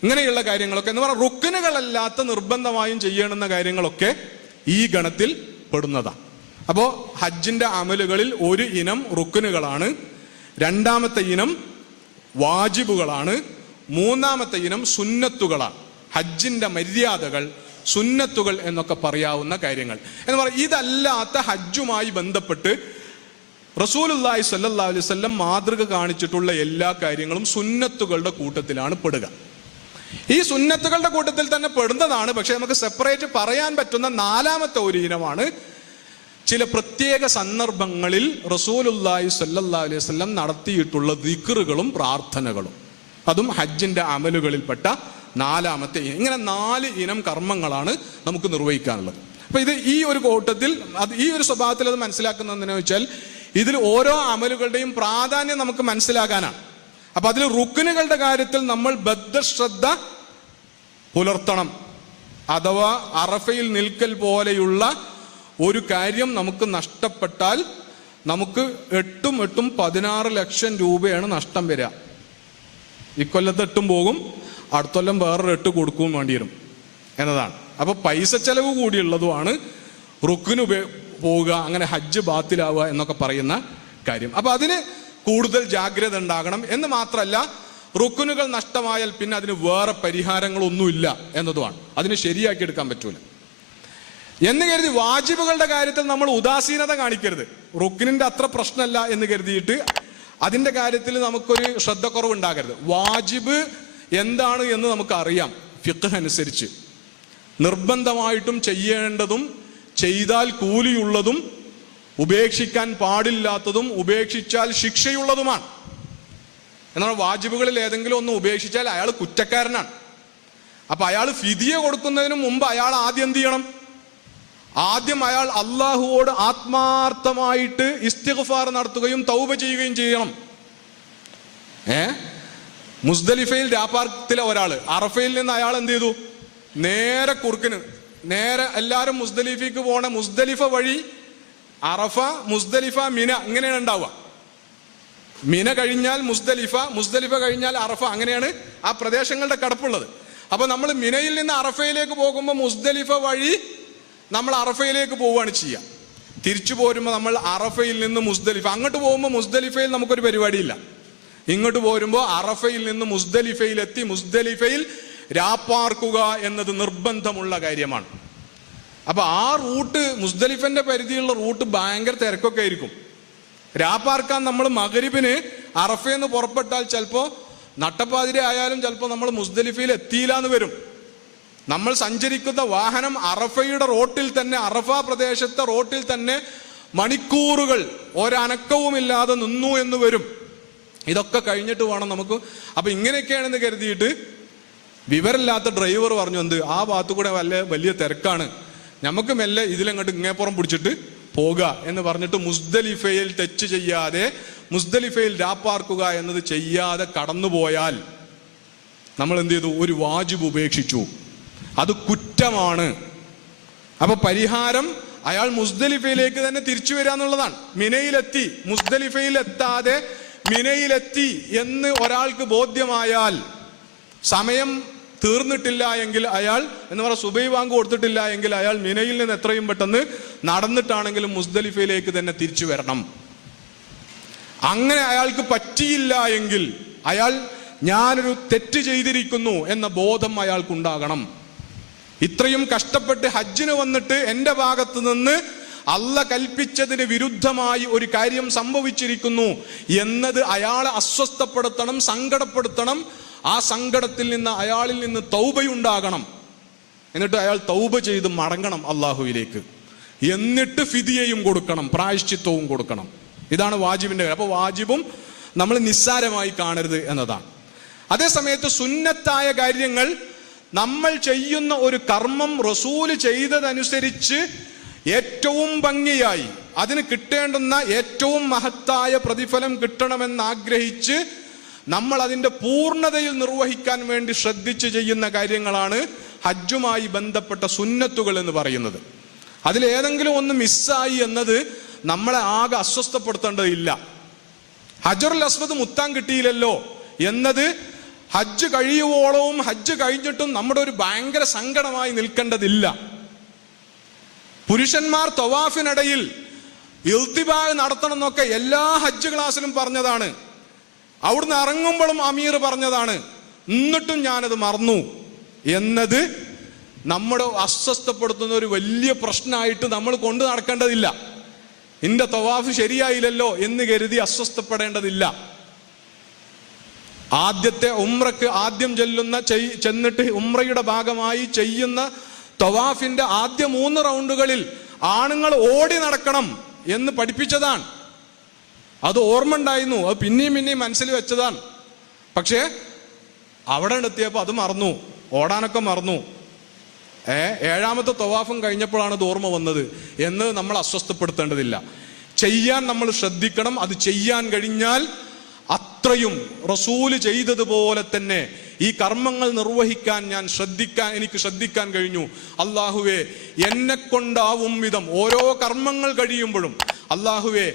ഇങ്ങനെയുള്ള കാര്യങ്ങളൊക്കെ എന്ന് പറഞ്ഞാൽ റുക്കനുകളല്ലാത്ത നിർബന്ധമായും ചെയ്യണമെന്ന കാര്യങ്ങളൊക്കെ ഈ ഗണത്തിൽ പെടുന്നതാണ്. അപ്പോ ഹജ്ജിന്റെ അമലുകളിൽ ഒരു ഇനം റുക്കനുകളാണ്, രണ്ടാമത്തെ ഇനം വാജിബുകളാണ്, മൂന്നാമത്തെ ഇനം സുന്നത്തുകളാണ്. ഹജ്ജിന്റെ മര്യാദകൾ, സുന്നത്തുകൾ എന്നൊക്കെ പറയാവുന്ന കാര്യങ്ങൾ എന്ന് പറയാം. ഇതല്ലാത്ത ഹജ്ജുമായി ബന്ധപ്പെട്ട് റസൂലുള്ളാഹി സ്വല്ലല്ലാഹു അലൈഹി വസല്ലം മാതൃക കാണിച്ചിട്ടുള്ള എല്ലാ കാര്യങ്ങളും സുന്നത്തുകളുടെ കൂട്ടത്തിലാണ് പെടുക. ഈ സുന്നത്തുകളുടെ കൂട്ടത്തിൽ തന്നെ പെടുന്നതാണ്. പക്ഷെ നമുക്ക് സെപ്പറേറ്റ് പറയാൻ പറ്റുന്ന നാലാമത്തെ ഒരു ഇനമാണ് ചില പ്രത്യേക സന്ദർഭങ്ങളിൽ റസൂലുള്ളാഹി സ്വല്ലല്ലാഹു അലൈഹി വസല്ലം നടത്തിയിട്ടുള്ള ദിക്റുകളും പ്രാർത്ഥനകളും. അതും ഹജ്ജിന്റെ അമലുകളിൽപ്പെട്ട നാലാമത്തെ ഇനം. ഇങ്ങനെ 4 ഇനം കർമ്മങ്ങളാണ് നമുക്ക് നിർവഹിക്കാനുള്ളത്. അപ്പൊ ഇത് ഈ ഒരു കൂട്ടത്തിൽ ഈ ഒരു സ്വഭാവത്തിൽ അത് മനസ്സിലാക്കുന്നതെന്ന് വെച്ചാൽ ഇതിൽ ഓരോ അമലുകളുടെയും പ്രാധാന്യം നമുക്ക് മനസ്സിലാക്കാനാണ്. അപ്പൊ അതിൽ റുക്നുകളുടെ കാര്യത്തിൽ നമ്മൾ ബദ്ധശ്രദ്ധ പുലർത്തണം. അഥവാ അറഫയിൽ നിൽക്കൽ പോലെയുള്ള ഒരു കാര്യം നമുക്ക് നഷ്ടപ്പെട്ടാൽ നമുക്ക് 16 ലക്ഷം രൂപയാണ് നഷ്ടം വരിക. ഇക്കൊല്ലത്ത് 8 പോകും, അടുത്തൊല്ലം വേറൊരു 8 കൊടുക്കുകയും വേണ്ടി വരും എന്നതാണ്. അപ്പൊ പൈസ ചെലവ് കൂടിയുള്ളതുമാണ് റുക്ന് പോവുക, അങ്ങനെ ഹജ്ജ് ബാത്തിലാവുക എന്നൊക്കെ പറയുന്ന കാര്യം. അപ്പൊ അതിന് കൂടുതൽ ജാഗ്രത ഉണ്ടാകണം എന്ന് മാത്രമല്ല, റുക്നുകൾ നഷ്ടമായാൽ പിന്നെ അതിന് വേറെ പരിഹാരങ്ങളൊന്നുമില്ല എന്നതുമാണ്. അതിന് ശരിയാക്കി എടുക്കാൻ പറ്റൂല എന്ന് കരുതി വാജിബുകളുടെ കാര്യത്തിൽ നമ്മൾ ഉദാസീനത കാണിക്കരുത്. റുക്നിന്റെ അത്ര പ്രശ്നമല്ല എന്ന് കരുതിയിട്ട് അതിന്റെ കാര്യത്തിൽ നമുക്കൊരു ശ്രദ്ധക്കുറവ് ഉണ്ടാകരുത്. വാജിബ് എന്താണ് എന്ന് നമുക്ക് അറിയാം. ഫിഖ് അനുസരിച്ച് നിർബന്ധമായിട്ടും ചെയ്യേണ്ടതും ചെയ്താൽ കൂലിയുള്ളതും ഉപേക്ഷിക്കാൻ പാടില്ലാത്തതും ഉപേക്ഷിച്ചാൽ ശിക്ഷയുള്ളതുമാണ്. എന്നാൽ വാജിബുകളിൽ ഏതെങ്കിലും ഒന്ന് ഉപേക്ഷിച്ചാൽ അയാൾ കുറ്റക്കാരനാണ്. അപ്പൊ അയാൾ ഫിദിയ കൊടുക്കുന്നതിന് മുമ്പ് അയാൾ ആദ്യം എന്ത് ചെയ്യണം? ആദ്യം അയാൾ അള്ളാഹുവോട് ആത്മാർത്ഥമായിട്ട് ഇസ്തിഗ്ഫാർ നടത്തുകയും തൗബ ചെയ്യുകയും ചെയ്യണം. മുസ്ദലിഫയിൽ രാപ്പാർത്തിലെ ഒരാള് അറഫയിൽ നിന്ന് അയാൾ എന്ത് ചെയ്തു? നേരെ കുറുക്കിന് നേരെ എല്ലാരും മുസ്ദലിഫയ്ക്ക് പോണ മുസ്ദലിഫ വഴി അറഫ, മുസ്ദലിഫ, മിന ഇങ്ങനെയാണ് ഉണ്ടാവുക. മിന കഴിഞ്ഞാൽ മുസ്ദലിഫ, മുസ്ദലിഫ കഴിഞ്ഞാൽ അറഫ, അങ്ങനെയാണ് ആ പ്രദേശങ്ങളുടെ കടപ്പുള്ളത്. അപ്പൊ നമ്മൾ മിനയിൽ നിന്ന് അറഫയിലേക്ക് പോകുമ്പോൾ മുസ്ദലിഫ വഴി നമ്മൾ അറഫയിലേക്ക് പോവുകയാണ് ചെയ്യുക. തിരിച്ചു പോരുമ്പോൾ നമ്മൾ അറഫയിൽ നിന്ന് മുസ്ദലിഫ, അങ്ങോട്ട് പോകുമ്പോൾ മുസ്ദലിഫയിൽ നമുക്കൊരു പരിപാടിയില്ല. ഇങ്ങോട്ട് പോരുമ്പോൾ അറഫയിൽ നിന്ന് മുസ്ദലിഫയിൽ എത്തി മുസ്ദലിഫയിൽ രാപ്പാർക്കുക എന്നത് നിർബന്ധമുള്ള കാര്യമാണ്. അപ്പൊ ആ റൂട്ട്, മുസ്ദലിഫന്റെ പരിധിയുള്ള റൂട്ട് ഭയങ്കര തിരക്കൊക്കെ ആയിരിക്കും. രാപ്പാർക്കാൻ നമ്മൾ മഗ്രിബിന് അറഫയെന്ന് പുറപ്പെട്ടാൽ ചിലപ്പോ നട്ടപ്പാതിരി ആയാലും ചിലപ്പോൾ നമ്മൾ മുസ്ദലിഫയിൽ എത്തിയില്ല എന്ന് വരും. നമ്മൾ സഞ്ചരിക്കുന്ന വാഹനം അറഫയുടെ റോട്ടിൽ തന്നെ, അറഫ പ്രദേശത്തെ റോട്ടിൽ തന്നെ മണിക്കൂറുകൾ ഒരനക്കവുമില്ലാതെ നിന്നു എന്ന് വരും. ഇതൊക്കെ കഴിഞ്ഞിട്ട് വേണം നമുക്ക്. അപ്പൊ ഇങ്ങനെയൊക്കെയാണെന്ന് കരുതിയിട്ട് വിവരമില്ലാത്ത ഡ്രൈവർ പറഞ്ഞു, എന്ത് ആ ഭാഗത്തു കൂടെ വലിയ തിരക്കാണ്, നമുക്ക് മെല്ലെ ഇതിലങ്ങോട്ട് ഇങ്ങേപ്പുറം പിടിച്ചിട്ട് പോകുക എന്ന് പറഞ്ഞിട്ട് മുസ്ദലിഫയിൽ തെറ്റ് ചെയ്യാതെ മുസ്ദലിഫയിൽ രാപ്പാർക്കുക എന്നത് ചെയ്യാതെ കടന്നുപോയാൽ നമ്മൾ എന്ത് ചെയ്തു? ഒരു വാജിബ് ഉപേക്ഷിച്ചു. അത് കുറ്റമാണ്. അപ്പൊ പരിഹാരം അയാൾ മുസ്ദലിഫയിലേക്ക് തന്നെ തിരിച്ചു വരിക എന്നുള്ളതാണ്. മിനയിലെത്തി, മുസ്ദലിഫയിൽ എത്താതെ മിനയിലെത്തി എന്ന് ഒരാൾക്ക് ബോധ്യമായാൽ, സമയം തീർന്നിട്ടില്ല എങ്കിൽ അയാൾ എന്ന് പറഞ്ഞാൽ സുബൈ വാങ്ക് കൊടുത്തിട്ടില്ല എങ്കിൽ അയാൾ മിനയിൽ നിന്ന് എത്രയും പെട്ടെന്ന് നടന്നിട്ടാണെങ്കിലും മുസ്ദലിഫയിലേക്ക് തന്നെ തിരിച്ചു വരണം. അങ്ങനെ അയാൾക്ക് പറ്റിയില്ല എങ്കിൽ അയാൾ ഞാനൊരു തെറ്റ് ചെയ്തിരിക്കുന്നു എന്ന ബോധം അയാൾക്കുണ്ടാകണം. ഇത്രയും കഷ്ടപ്പെട്ട് ഹജ്ജിന് വന്നിട്ട് എൻ്റെ ഭാഗത്ത് നിന്ന് അല്ല കൽപ്പിച്ചതിന് വിരുദ്ധമായി ഒരു കാര്യം സംഭവിച്ചിരിക്കുന്നു എന്നത് അയാളെ അസ്വസ്ഥപ്പെടുത്തണം, സങ്കടപ്പെടുത്തണം. ആ സങ്കടത്തിൽ നിന്ന് അയാളിൽ നിന്ന് തൗബയുണ്ടാകണം. എന്നിട്ട് അയാൾ തൗബ ചെയ്ത് മടങ്ങണം അള്ളാഹുവിലേക്ക്. എന്നിട്ട് ഫിദിയയും കൊടുക്കണം, പ്രായശ്ചിത്വവും കൊടുക്കണം. ഇതാണ് വാജിബിന്റെ കാര്യം. അപ്പൊ വാജിബും നമ്മൾ നിസ്സാരമായി കാണരുത് എന്നതാണ്. അതേ സമയത്ത് സുന്നത്തായ കാര്യങ്ങൾ, നമ്മൾ ചെയ്യുന്ന ഒരു കർമ്മം റസൂല് ചെയ്തതനുസരിച്ച് ഏറ്റവും ഭംഗിയായി അതിന് കിട്ടേണ്ടുന്ന ഏറ്റവും മഹത്തായ പ്രതിഫലം കിട്ടണമെന്ന് ആഗ്രഹിച്ച് നമ്മൾ അതിന്റെ പൂർണ്ണതയിൽ നിർവഹിക്കാൻ വേണ്ടി ശ്രദ്ധിച്ച് ചെയ്യുന്ന കാര്യങ്ങളാണ് ഹജ്ജുമായി ബന്ധപ്പെട്ട സുന്നത്തുകൾ എന്ന് പറയുന്നത്. അതിലേതെങ്കിലും ഒന്ന് മിസ്സായി എന്നത് നമ്മളെ ആകെ അസ്വസ്ഥപ്പെടുത്തേണ്ടതില്ല. ഹജറുൽ അസ്വദ് മുത്താൻ കിട്ടിയില്ലല്ലോ എന്നത് ഹജ്ജ് കഴിയുവോളവും ഹജ്ജ് കഴിഞ്ഞിട്ടും നമ്മുടെ ഒരു ഭയങ്കര സങ്കടമായി നിൽക്കേണ്ടതില്ല. പുരുഷന്മാർ തവാഫിനിടയിൽ ഇൽത്തിബാ നടത്തണം എന്നൊക്കെ എല്ലാ ഹജ്ജ് ക്ലാസ്സിലും പറഞ്ഞതാണ്. അവിടുന്ന് ഇറങ്ങുമ്പോഴും അമീർ പറഞ്ഞതാണ്. എന്നിട്ടും ഞാനത് മറന്നു എന്നത് നമ്മുടെ അസ്വസ്ഥപ്പെടുത്തുന്ന ഒരു വലിയ പ്രശ്നമായിട്ട് നമ്മൾ കൊണ്ടു നടക്കേണ്ടതില്ല. ഇന്റെ തവാഫ് ശരിയായില്ലല്ലോ എന്ന് കരുതി അസ്വസ്ഥപ്പെടേണ്ടതില്ല. ആദ്യത്തെ ഉംറക്ക് ആദ്യം ചെന്നിട്ട് ഉംറയുടെ ഭാഗമായി ചെയ്യുന്ന തവാഫിന്റെ ആദ്യ 3 റൗണ്ടുകളിൽ ആണുങ്ങൾ ഓടി നടക്കണം എന്ന് പഠിപ്പിച്ചതാണ്. അത് ഓർമ്മ ഉണ്ടായിരുന്നു, അത് പിന്നെയും മനസ്സിൽ വെച്ചതാണ്. പക്ഷേ അവിടെ എത്തിയപ്പോൾ അത് മറന്നു, ഓടാനൊക്കെ മറന്നു. 7ാമത്തെ തവാഫും കഴിഞ്ഞപ്പോഴാണ് ഇത് ഓർമ്മ വന്നത് എന്ന് നമ്മൾ അസ്വസ്ഥപ്പെടുത്തേണ്ടതില്ല. ചെയ്യാൻ നമ്മൾ ശ്രദ്ധിക്കണം. അത് ചെയ്യാൻ കഴിഞ്ഞാൽ അത്രയും റസൂല് ചെയ്തതുപോലെ തന്നെ ഈ കർമ്മങ്ങൾ നിർവഹിക്കാൻ എനിക്ക് ശ്രദ്ധിക്കാൻ കഴിഞ്ഞു. അല്ലാഹുവേ, എന്നെ കൊണ്ടാവും വിധം ഓരോ കർമ്മങ്ങൾ കഴിയുമ്പോഴും അല്ലാഹുവേ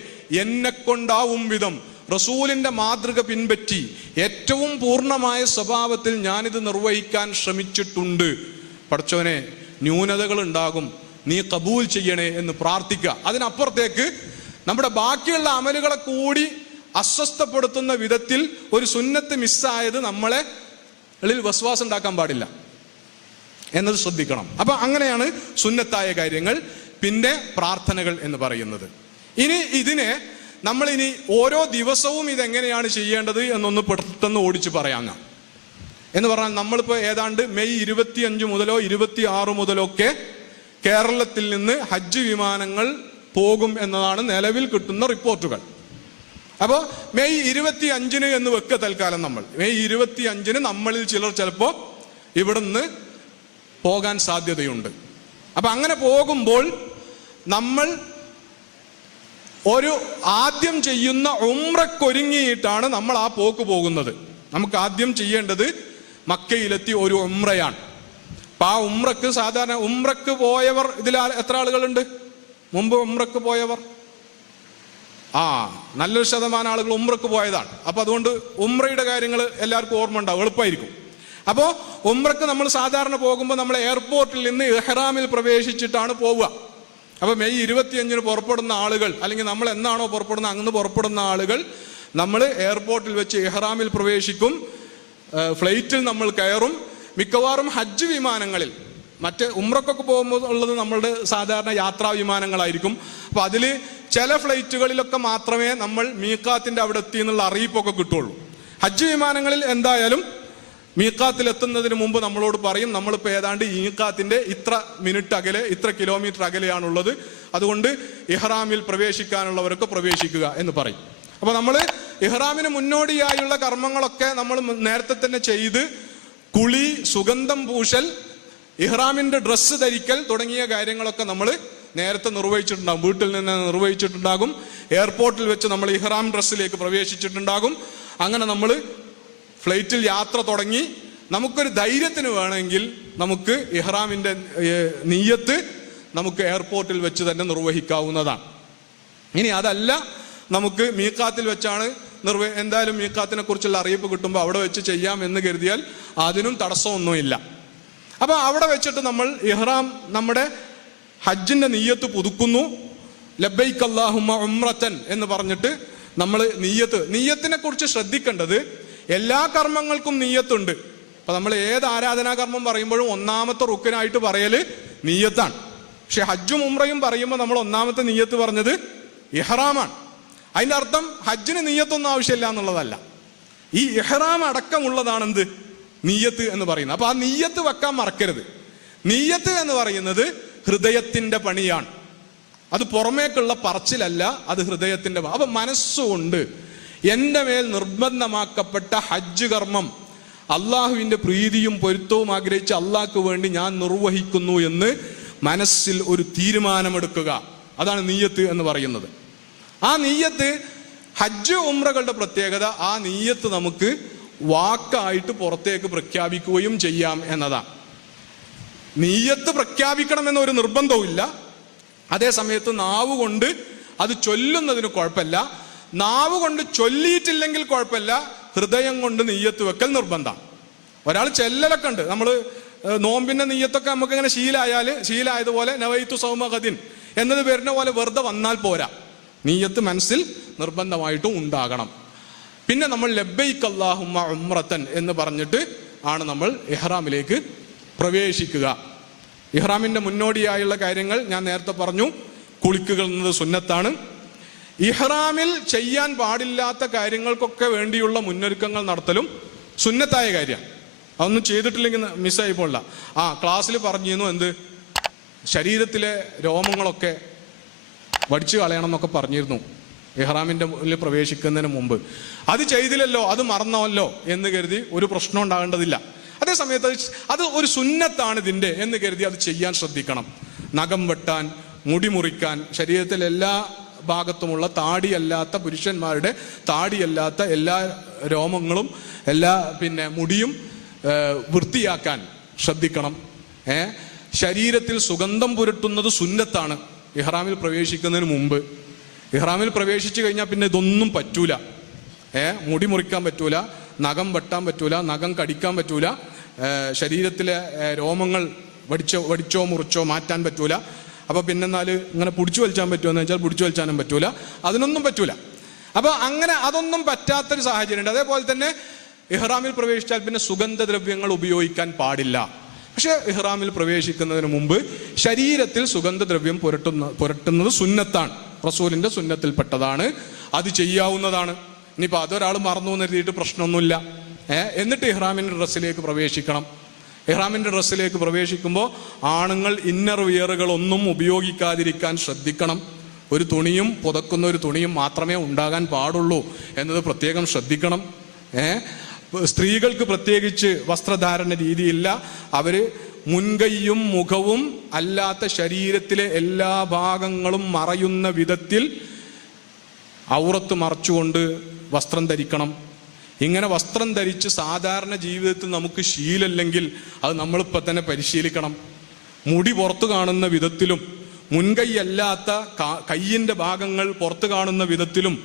എന്നെ കൊണ്ടാവും വിധം റസൂലിന്റെ മാതൃക പിൻപറ്റി ഏറ്റവും പൂർണ്ണമായ സ്വഭാവത്തിൽ ഞാനിത് നിർവഹിക്കാൻ ശ്രമിച്ചിട്ടുണ്ട്. പടച്ചോനെ, ന്യൂനതകൾ ഉണ്ടാകും, നീ കബൂൽ ചെയ്യണേ എന്ന് പ്രാർത്ഥിക്കുക. അതിനപ്പുറത്തേക്ക് നമ്മുടെ ബാക്കിയുള്ള അമലുകളെ കൂടി അസ്വസ്ഥപ്പെടുത്തുന്ന വിധത്തിൽ ഒരു സുന്നത്ത് മിസ്സായത് നമ്മളെ വസ്വാസം ഉണ്ടാക്കാൻ പാടില്ല എന്നത് ശ്രദ്ധിക്കണം. അപ്പൊ അങ്ങനെയാണ് സുന്നത്തായ കാര്യങ്ങൾ. പിന്നെ പ്രാർത്ഥനകൾ എന്ന് പറയുന്നത്. ഇനി ഇതിനെ നമ്മളിനി ഓരോ ദിവസവും ഇതെങ്ങനെയാണ് ചെയ്യേണ്ടത് എന്നൊന്ന് പെട്ടെന്ന് ഓടിച്ച് പറയാം. എന്ന് പറഞ്ഞാൽ നമ്മളിപ്പോ ഏതാണ്ട് മെയ് 25 മുതലോ 26 മുതലോ ഒക്കെ കേരളത്തിൽ നിന്ന് ഹജ്ജ് വിമാനങ്ങൾ പോകും എന്നതാണ് നിലവിൽ കിട്ടുന്ന റിപ്പോർട്ടുകൾ. അപ്പോൾ മെയ് 25 എന്ന് വെക്ക തൽക്കാലം. നമ്മൾ മെയ് 25 നമ്മളിൽ ചിലർ ചിലപ്പോ ഇവിടുന്ന് പോകാൻ സാധ്യതയുണ്ട്. അപ്പൊ അങ്ങനെ പോകുമ്പോൾ നമ്മൾ ഒരു ആദ്യം ചെയ്യുന്ന ഉംറക്കൊരുങ്ങിയിട്ടാണ് നമ്മൾ ആ പോക്ക് പോകുന്നത്. നമുക്ക് ആദ്യം ചെയ്യേണ്ടത് മക്കയിലെത്തി ഒരു ഉംറയാണ്. അപ്പൊ ആ ഉംറക്ക് സാധാരണ ഉംറക്ക് പോയവർ ഇതിൽ എത്ര ആളുകളുണ്ട്? മുമ്പ് ഉംറക്ക് പോയവർ നല്ലൊരു ശതമാനം ആളുകൾ ഉംറക്ക് പോയതാണ്. അപ്പൊ അതുകൊണ്ട് ഉംറയുടെ കാര്യങ്ങൾ എല്ലാവർക്കും ഓർമ്മ ഉണ്ടാവും, എളുപ്പമായിരിക്കും. അപ്പോ ഉംറക്ക് നമ്മൾ സാധാരണ പോകുമ്പോൾ നമ്മൾ എയർപോർട്ടിൽ നിന്ന് ഇഹ്റാമിൽ പ്രവേശിച്ചിട്ടാണ് പോവുക. അപ്പൊ മെയ് 25 പുറപ്പെടുന്ന ആളുകൾ, അല്ലെങ്കിൽ നമ്മൾ എന്നാണോ പുറപ്പെടുന്ന അന്ന് പുറപ്പെടുന്ന ആളുകൾ നമ്മൾ എയർപോർട്ടിൽ വെച്ച് ഇഹ്റാമിൽ പ്രവേശിക്കും. ഫ്ലൈറ്റിൽ നമ്മൾ കയറും. മിക്കവാറും ഹജ്ജ് വിമാനങ്ങളിൽ, മറ്റ് ഉംറക്കൊക്കെ പോകുമ്പോൾ ഉള്ളത് നമ്മളുടെ സാധാരണ യാത്രാ വിമാനങ്ങളായിരിക്കും. അപ്പൊ അതില് ചില ഫ്ലൈറ്റുകളിലൊക്കെ മാത്രമേ നമ്മൾ മീഖാത്തിന്റെ അവിടെ എത്തി എന്നുള്ള അറിയിപ്പൊക്കെ കിട്ടുള്ളൂ. ഹജ്ജ് വിമാനങ്ങളിൽ എന്തായാലും മീഖാത്തിൽ എത്തുന്നതിന് മുമ്പ് നമ്മളോട് പറയും, നമ്മളിപ്പോൾ ഏതാണ്ട് മീഖാത്തിന്റെ ഇത്ര മിനിറ്റ് അകലെ, ഇത്ര കിലോമീറ്റർ അകലെയാണുള്ളത്, അതുകൊണ്ട് ഇഹ്റാമിൽ പ്രവേശിക്കാനുള്ളവരൊക്കെ പ്രവേശിക്കുക എന്ന് പറയും. അപ്പൊ നമ്മൾ ഇഹ്റാമിന് മുന്നോടിയായുള്ള കർമ്മങ്ങളൊക്കെ നമ്മൾ നേരത്തെ തന്നെ ചെയ്ത് കുളി, സുഗന്ധം പൂശൽ, ഇഹ്റാമിന്റെ ഡ്രസ്സ് ധരിക്കൽ തുടങ്ങിയ കാര്യങ്ങളൊക്കെ നമ്മൾ നേരത്തെ നിർവഹിച്ചിട്ടുണ്ടാകും. വീട്ടിൽ നിന്ന് നിർവഹിച്ചിട്ടുണ്ടാകും. എയർപോർട്ടിൽ വെച്ച് നമ്മൾ ഇഹ്റാം ഡ്രസ്സിലേക്ക് പ്രവേശിച്ചിട്ടുണ്ടാകും. അങ്ങനെ നമ്മൾ ഫ്ലൈറ്റിൽ യാത്ര തുടങ്ങി. നമുക്കൊരു ധൈര്യത്തിന് വേണമെങ്കിൽ നമുക്ക് ഇഹ്റാമിന്റെ നിയ്യത്ത് നമുക്ക് എയർപോർട്ടിൽ വെച്ച് തന്നെ നിർവഹിക്കാവുന്നതാണ്. ഇനി അതല്ല, നമുക്ക് മീഖാത്തിൽ വെച്ചാണ് എന്തായാലും മീഖാത്തിനെ കുറിച്ചുള്ള അറിയിപ്പ് കിട്ടുമ്പോൾ അവിടെ വെച്ച് ചെയ്യാം എന്ന് കരുതിയാൽ അതിനും തടസ്സമൊന്നുമില്ല. അപ്പൊ അവിടെ വെച്ചിട്ട് നമ്മൾ ഇഹ്റാം, നമ്മുടെ ഹജ്ജിന്റെ നിയ്യത്ത് പുതുക്കുന്നു. ലബ്ബൈക അല്ലാഹുമ്മ ഉംറത്തൻ എന്ന് പറഞ്ഞിട്ട് നമ്മൾ നിയ്യത്തിനെ കുറിച്ച് ശ്രദ്ധിക്കേണ്ടത്, എല്ലാ കർമ്മങ്ങൾക്കും നിയ്യത്തുണ്ട്. അപ്പൊ നമ്മൾ ഏത് ആരാധനാകർമ്മം പറയുമ്പോഴും ഒന്നാമത്തെ റുക്കനായിട്ട് പറയല് നിയ്യത്താണ്. പക്ഷെ ഹജ്ജും ഉംറയും പറയുമ്പോൾ നമ്മൾ ഒന്നാമത്തെ നിയ്യത്ത് പറഞ്ഞത് ഇഹ്റാമാണ്. അതിന്റെ അർത്ഥം ഹജ്ജിന് നിയ്യത്തൊന്നും ആവശ്യമില്ല എന്നുള്ളതല്ല. ഈ ഇഹ്റാം അടക്കമുള്ളതാണ് എന്ത് നിയ്യത്ത് എന്ന് പറയുന്നത്. അപ്പൊ ആ നിയ്യത്ത് വെക്കാൻ മറക്കരുത്. നിയ്യത്ത് എന്ന് പറയുന്നത് ഹൃദയത്തിന്റെ പണിയാണ്. അത് പുറമേക്കുള്ള പറച്ചിലല്ല, അത് ഹൃദയത്തിന്റെ. അപ്പൊ മനസ്സുകൊണ്ട് എന്റെ മേൽ നിർബന്ധമാക്കപ്പെട്ട ഹജ്ജ് കർമ്മം അള്ളാഹുവിന്റെ പ്രീതിയും പൊരുത്തവും ആഗ്രഹിച്ച് അള്ളാഹ്ക്ക് വേണ്ടി ഞാൻ നിർവഹിക്കുന്നു എന്ന് മനസ്സിൽ ഒരു തീരുമാനമെടുക്കുക. അതാണ് നിയ്യത്ത് എന്ന് പറയുന്നത്. ആ നിയ്യത്ത്, ഹജ്ജ് ഉംറകളുടെ പ്രത്യേകത, ആ നിയ്യത്ത് നമുക്ക് വാക്കായിട്ട് പുറത്തേക്ക് പ്രഖ്യാപിക്കുകയും ചെയ്യാം എന്നതാണ്. നിയ്യത്ത് പ്രഖ്യാപിക്കണമെന്ന ഒരു നിർബന്ധവുമില്ല. അതേ സമയത്ത് നാവ് കൊണ്ട് അത് ചൊല്ലുന്നതിന് കുഴപ്പമില്ല. നാവ് കൊണ്ട് ചൊല്ലിയിട്ടില്ലെങ്കിൽ കുഴപ്പമില്ല, ഹൃദയം കൊണ്ട് നിയ്യത്ത് വെക്കൽ നിർബന്ധമാണ്. ഒരാൾ ചെല്ലലൊക്കെ ഉണ്ട്. നമ്മൾ നോമ്പിന്റെ നിയ്യത്തൊക്കെ നമുക്ക് ഇങ്ങനെ ശീലായതുപോലെ നവൈത്തു സൗമഗദിൻ എന്നത് വരുന്ന പോലെ വെറുതെ വന്നാൽ പോരാ, നിയ്യത്ത് മനസ്സിൽ നിർബന്ധമായിട്ടും ഉണ്ടാകണം. പിന്നെ നമ്മൾ ലബ്ബൈക അല്ലാഹുമ്മ ഉംറത്തൻ എന്ന് പറഞ്ഞിട്ട് ആണ് നമ്മൾ ഇഹ്റാമിലേക്ക് പ്രവേശിക്കുക. ഇഹ്റാമിന്റെ മുന്നോടിയായുള്ള കാര്യങ്ങൾ ഞാൻ നേരത്തെ പറഞ്ഞു. കുളിക്കുക എന്നത് സുന്നത്താണ്. ഇഹ്റാമിൽ ചെയ്യാൻ പാടില്ലാത്ത കാര്യങ്ങൾക്കൊക്കെ വേണ്ടിയുള്ള മുന്നൊരുക്കങ്ങൾ നടത്തലും സുന്നത്തായ കാര്യമാണ്. അതൊന്നും ചെയ്തിട്ടില്ലെങ്കിൽ മിസ്സായി പോകില്ല. ക്ലാസ്സിൽ പറഞ്ഞിരുന്നു എന്ത്, ശരീരത്തിലെ രോമങ്ങളൊക്കെ വടിച്ചു കളയണം എന്നൊക്കെ പറഞ്ഞിരുന്നു ഇഹ്റാമിന്റെ ഉള്ളിൽ പ്രവേശിക്കുന്നതിന് മുമ്പ്. അത് ചെയ്തില്ലല്ലോ, അത് മറന്നല്ലോ എന്ന് കരുതി ഒരു പ്രശ്നം ഉണ്ടാകേണ്ടതില്ല. അതേ സമയത്ത് അത് ഒരു സുന്നത്താണ് ഇതിൻ്റെ എന്ന് കരുതി അത് ചെയ്യാൻ ശ്രദ്ധിക്കണം. നഖം വെട്ടാൻ, മുടി മുറിക്കാൻ, ശരീരത്തിലെ എല്ലാ ഭാഗത്തുമുള്ള താടിയല്ലാത്ത പുരുഷന്മാരുടെ താടിയല്ലാത്ത എല്ലാ രോമങ്ങളും എല്ലാ മുടിയും വൃത്തിയാക്കാൻ ശ്രദ്ധിക്കണം. ശരീരത്തിൽ സുഗന്ധം പുരട്ടുന്നത് സുന്നത്താണ് ഇഹ്റാമിൽ പ്രവേശിക്കുന്നതിന് മുമ്പ്. ഇഹ്റാമിൽ പ്രവേശിച്ചു കഴിഞ്ഞാൽ പിന്നെ ഇതൊന്നും പറ്റൂല. മുടി മുറിക്കാൻ പറ്റൂല, നഖം വെട്ടാൻ പറ്റൂല, നഖം കടിക്കാൻ പറ്റൂല, ശരീരത്തിലെ രോമങ്ങൾ വടിച്ചോ മുറിച്ചോ മാറ്റാൻ പറ്റൂല. അപ്പൊ പിന്നെന്നാല് ഇങ്ങനെ പിടിച്ചു വലിച്ചാൻ പറ്റുമെന്ന് വെച്ചാൽ പിടിച്ചു വലിച്ചാനും പറ്റൂല, അതിനൊന്നും പറ്റൂല. അപ്പൊ അങ്ങനെ അതൊന്നും പറ്റാത്തൊരു സാഹചര്യം ഉണ്ട്. അതേപോലെ തന്നെ ഇഹ്റാമിൽ പ്രവേശിച്ചാൽ പിന്നെ സുഗന്ധദ്രവ്യങ്ങൾ ഉപയോഗിക്കാൻ പാടില്ല. പക്ഷെ ഇഹ്റാമിൽ പ്രവേശിക്കുന്നതിന് മുമ്പ് ശരീരത്തിൽ സുഗന്ധദ്രവ്യം പുരട്ടുന്നത് സുന്നത്താണ്, റസൂലിന്റെ സുന്നത്തിൽപ്പെട്ടതാണ്, അത് ചെയ്യാവുന്നതാണ്. ഇനിയിപ്പോൾ അതൊരാൾ മറന്നു എന്ന് എഴുതിയിട്ട് പ്രശ്നമൊന്നുമില്ല. എന്നിട്ട് ഇഹ്റാമിന്റെ ഡ്രസ്സിലേക്ക് പ്രവേശിക്കണം. ഇഹ്റാമിന്റെ ഡ്രസ്സിലേക്ക് പ്രവേശിക്കുമ്പോൾ ആണുങ്ങൾ ഇന്നർ വിയറുകളൊന്നും ഉപയോഗിക്കാതിരിക്കാൻ ശ്രദ്ധിക്കണം. ഒരു തുണിയും പുതക്കുന്ന ഒരു തുണിയും മാത്രമേ ഉണ്ടാകാൻ പാടുള്ളൂ എന്നത് പ്രത്യേകം ശ്രദ്ധിക്കണം. സ്ത്രീകൾക്ക് പ്രത്യേകിച്ച് വസ്ത്രധാരണ രീതിയില്ല. അവര് മുൻകൈയും മുഖവും അല്ലാത്ത ശരീരത്തിലെ എല്ലാ ഭാഗങ്ങളും മറയുന്ന വിധത്തിൽ ഔറത്ത് മറച്ചുകൊണ്ട് വസ്ത്രം ധരിക്കണം. ഇങ്ങനെ വസ്ത്രം ധരിച്ച് സാധാരണ ജീവിതത്തിൽ നമുക്ക് ശീലമില്ലെങ്കിൽ അത് നമ്മളിപ്പോൾ തന്നെ പരിശീലിക്കണം. മുടി പുറത്തു കാണുന്ന വിധത്തിലും മുൻകൈ അല്ലാത്ത കയ്യിൻ്റെ ഭാഗങ്ങൾ പുറത്തു കാണുന്ന വിധത്തിലും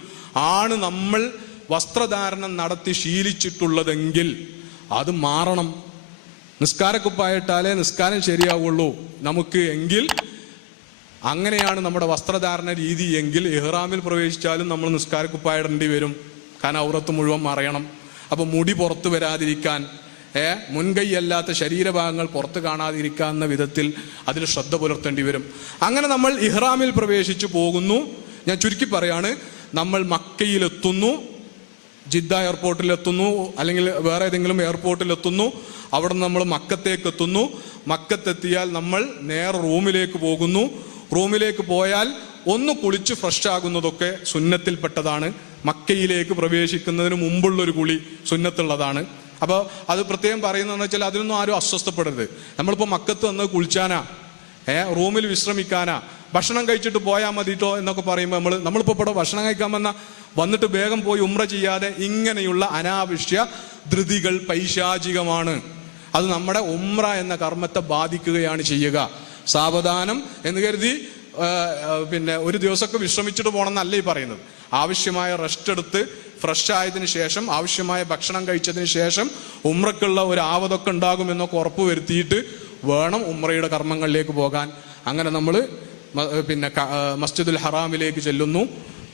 ആണ് നമ്മൾ വസ്ത്രധാരണം നടത്തി ശീലിച്ചിട്ടുള്ളതെങ്കിൽ അത് മാറണം. നിസ്കാരക്കുപ്പായിട്ടാലേ നിസ്കാരം ശരിയാവുള്ളൂ നമുക്ക് എങ്കിൽ, അങ്ങനെയാണ് നമ്മുടെ വസ്ത്രധാരണ രീതി എങ്കിൽ ഇഹ്റാമിൽ പ്രവേശിച്ചാലും നമ്മൾ നിസ്കാരക്കുപ്പായിടേണ്ടി വരും. കാരണം ഔറത്ത് മുഴുവൻ മറയണം. അപ്പൊ മുടി പുറത്തു വരാതിരിക്കാൻ, മുൻകൈ അല്ലാത്ത ശരീരഭാഗങ്ങൾ പുറത്ത് കാണാതിരിക്കാവുന്ന വിധത്തിൽ അതിൽ ശ്രദ്ധ പുലർത്തേണ്ടി വരും. അങ്ങനെ നമ്മൾ ഇഹ്റാമിൽ പ്രവേശിച്ചു പോകുന്നു. ഞാൻ ചുരുക്കി പറയാണ്, നമ്മൾ മക്കയിലെത്തുന്നു, ജിദ്ദ എയർപോർട്ടിലെത്തുന്നു, അല്ലെങ്കിൽ വേറെ ഏതെങ്കിലും എയർപോർട്ടിലെത്തുന്നു. അവിടെ നിന്ന് നമ്മൾ മക്കത്തേക്ക് എത്തുന്നു. മക്കത്തെത്തിയാൽ നമ്മൾ നേരെ റൂമിലേക്ക് പോകുന്നു. റൂമിലേക്ക് പോയാൽ ഒന്ന് കുളിച്ച് ഫ്രഷ് ആകുന്നതൊക്കെ സുന്നത്തിൽപ്പെട്ടതാണ്. മക്കയിലേക്ക് പ്രവേശിക്കുന്നതിന് മുമ്പുള്ളൊരു കുളി സുന്നത്തുള്ളതാണ്. അപ്പോൾ അത് പ്രത്യേകം പറയുന്നതെന്ന് വെച്ചാൽ അതിനൊന്നും ആരും അസ്വസ്ഥപ്പെടരുത്. നമ്മളിപ്പോൾ മക്കത്ത് വന്ന് കുളിച്ചാനാ, റൂമിൽ വിശ്രമിക്കാനാ, ഭക്ഷണം കഴിച്ചിട്ട് പോയാൽ മതിട്ടോ എന്നൊക്കെ പറയുമ്പോൾ നമ്മളിപ്പോൾ ഇവിടെ ഭക്ഷണം കഴിക്കാൻ വന്നിട്ട് വേഗം പോയി ഉംറ ചെയ്യാതെ ഇങ്ങനെയുള്ള അനാവശ്യ ധൃതികൾ പൈശാചികമാണ്. അത് നമ്മുടെ ഉംറ എന്ന കർമ്മത്തെ ബാധിക്കുകയാണ് ചെയ്യുക. സാവധാനം എന്ന് കരുതി ഒരു ദിവസമൊക്കെ വിശ്രമിച്ചിട്ട് പോകണം എന്നല്ല ഈ പറയുന്നത്. ആവശ്യമായ റെസ്റ്റ് എടുത്ത് ഫ്രഷ് ആയതിനു ശേഷം, ആവശ്യമായ ഭക്ഷണം കഴിച്ചതിന് ശേഷം ഉംറക്കുള്ള ഒരു ആവതൊക്കെ ഉണ്ടാകുമെന്നൊക്കെ ഉറപ്പ് വരുത്തിയിട്ട് വേണം ഉംറയുടെ കർമ്മങ്ങളിലേക്ക് പോകാൻ. അങ്ങനെ നമ്മൾ മസ്ജിദുൽ ഹറാമിലേക്ക് ചെല്ലുന്നു,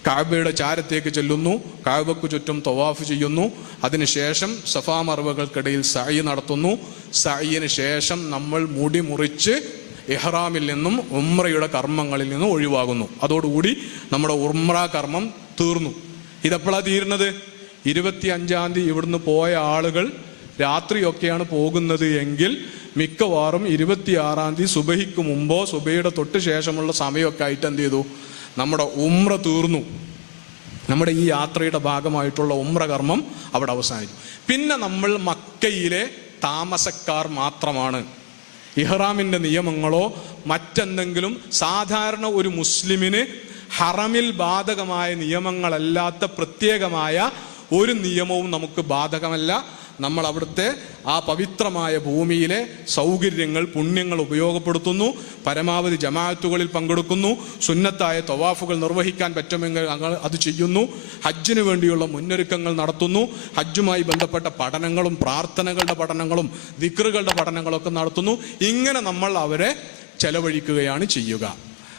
കഅബയുടെ ചാരത്തേക്ക് ചെല്ലുന്നു, കഅബക്ക് ചുറ്റും തവാഫ് ചെയ്യുന്നു. അതിനുശേഷം സഫാ മർവകൾക്കിടയിൽ സഅയ് നടത്തുന്നു. സഅയിന് ശേഷം നമ്മൾ മുടി മുറിച്ച് ഇഹ്റാമിൽ നിന്നും ഉംറയുടെ കർമ്മങ്ങളിൽ നിന്നും ഒഴിവാകുന്നു. അതോടുകൂടി നമ്മുടെ ഉംറ കർമ്മം തീർന്നു. ഇതെപ്പോഴാണ് തീരുന്നത്? 25-ാം തീയതി ഇവിടുന്ന് പോയ ആളുകൾ രാത്രിയൊക്കെയാണ് പോകുന്നത് എങ്കിൽ മിക്കവാറും 26-ാം തീയതി സുബഹിക്ക് മുമ്പോ സുബഹിയുടെ തൊട്ട് ശേഷമുള്ള സമയമൊക്കെ ആയിട്ട് എന്ത് ചെയ്തു? നമ്മുടെ ഉംറ തീർന്നു. നമ്മുടെ ഈ യാത്രയുടെ ഭാഗമായിട്ടുള്ള ഉംറ കർമ്മം അവിടെ അവസാനിച്ചു. പിന്നെ നമ്മൾ മക്കയിലെ താമസക്കാർ മാത്രമാണ്. ഇഹ്റാമിന്റെ നിയമങ്ങളോ മറ്റെന്തെങ്കിലും സാധാരണ ഒരു മുസ്ലിമിന് ഹറമിൽ ബാധകമായ നിയമങ്ങളല്ലാത്ത പ്രത്യേകമായ ഒരു നിയമവും നമുക്ക് ബാധകമല്ല. നമ്മൾ അവിടുത്തെ ആ പവിത്രമായ ഭൂമിയിലെ സൗകര്യങ്ങൾ, പുണ്യങ്ങൾ ഉപയോഗപ്പെടുത്തുന്നു. പരമാവധി ജമാഅത്തുകളിൽ പങ്കെടുക്കുന്നു. സുന്നത്തായ തവാഫുകൾ നിർവഹിക്കാൻ പറ്റുമെങ്കിൽ അത് ചെയ്യുന്നു. ഹജ്ജിന് വേണ്ടിയുള്ള മുന്നൊരുക്കങ്ങൾ നടത്തുന്നു. ഹജ്ജുമായി ബന്ധപ്പെട്ട പഠനങ്ങളും പ്രാർത്ഥനകളുടെ പഠനങ്ങളും ദിക്റുകളുടെ പഠനങ്ങളൊക്കെ നടത്തുന്നു. ഇങ്ങനെ നമ്മൾ അവരെ ചെലവഴിക്കുകയാണ് ചെയ്യുക.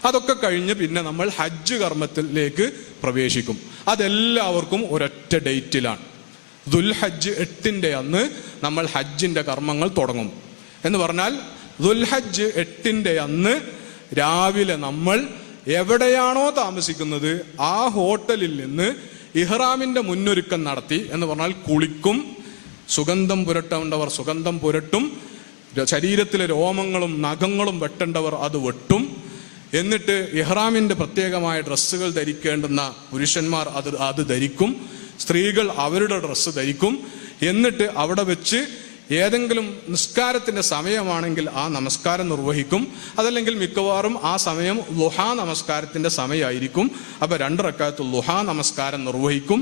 അതൊക്കെ കഴിഞ്ഞ് പിന്നെ നമ്മൾ ഹജ്ജ് കർമ്മത്തിലേക്ക് പ്രവേശിക്കും. അതെല്ലാവർക്കും ഒരൊറ്റ ഡേറ്റിലാണ്. ദുൽഹജ്ജ് 8-ന്റെ അന്ന് നമ്മൾ ഹജ്ജിന്റെ കർമ്മങ്ങൾ തുടങ്ങും. എന്ന് പറഞ്ഞാൽ ദുൽഹജ്ജ് 8-ന്റെ അന്ന് രാവിലെ നമ്മൾ എവിടെയാണോ താമസിക്കുന്നത് ആ ഹോട്ടലിൽ നിന്ന് ഇഹ്റാമിന്റെ മുന്നൊരുക്കം നടത്തി എന്ന് പറഞ്ഞാൽ കുളിക്കും, സുഗന്ധം പുരട്ടേണ്ടവർ സുഗന്ധം പുരട്ടും, ശരീരത്തിലെ രോമങ്ങളും നഖങ്ങളും വെട്ടേണ്ടവർ അത് വെട്ടും. എന്നിട്ട് ഇഹ്റാമിന്റെ പ്രത്യേകമായ ഡ്രസ്സുകൾ ധരിക്കേണ്ടുന്ന പുരുഷന്മാർ അത് ധരിക്കും, സ്ത്രീകൾ അവരുടെ ഡ്രസ്സ് ധരിക്കും. എന്നിട്ട് അവിടെ വെച്ച് ഏതെങ്കിലും നിസ്കാരത്തിന്റെ സമയമാണെങ്കിൽ ആ നമസ്കാരം നിർവഹിക്കും. അതല്ലെങ്കിൽ മിക്കവാറും ആ സമയം ളുഹാ നമസ്കാരത്തിന്റെ സമയമായിരിക്കും. അപ്പൊ 2 റക്അത്ത് ളുഹാ നമസ്കാരം നിർവഹിക്കും.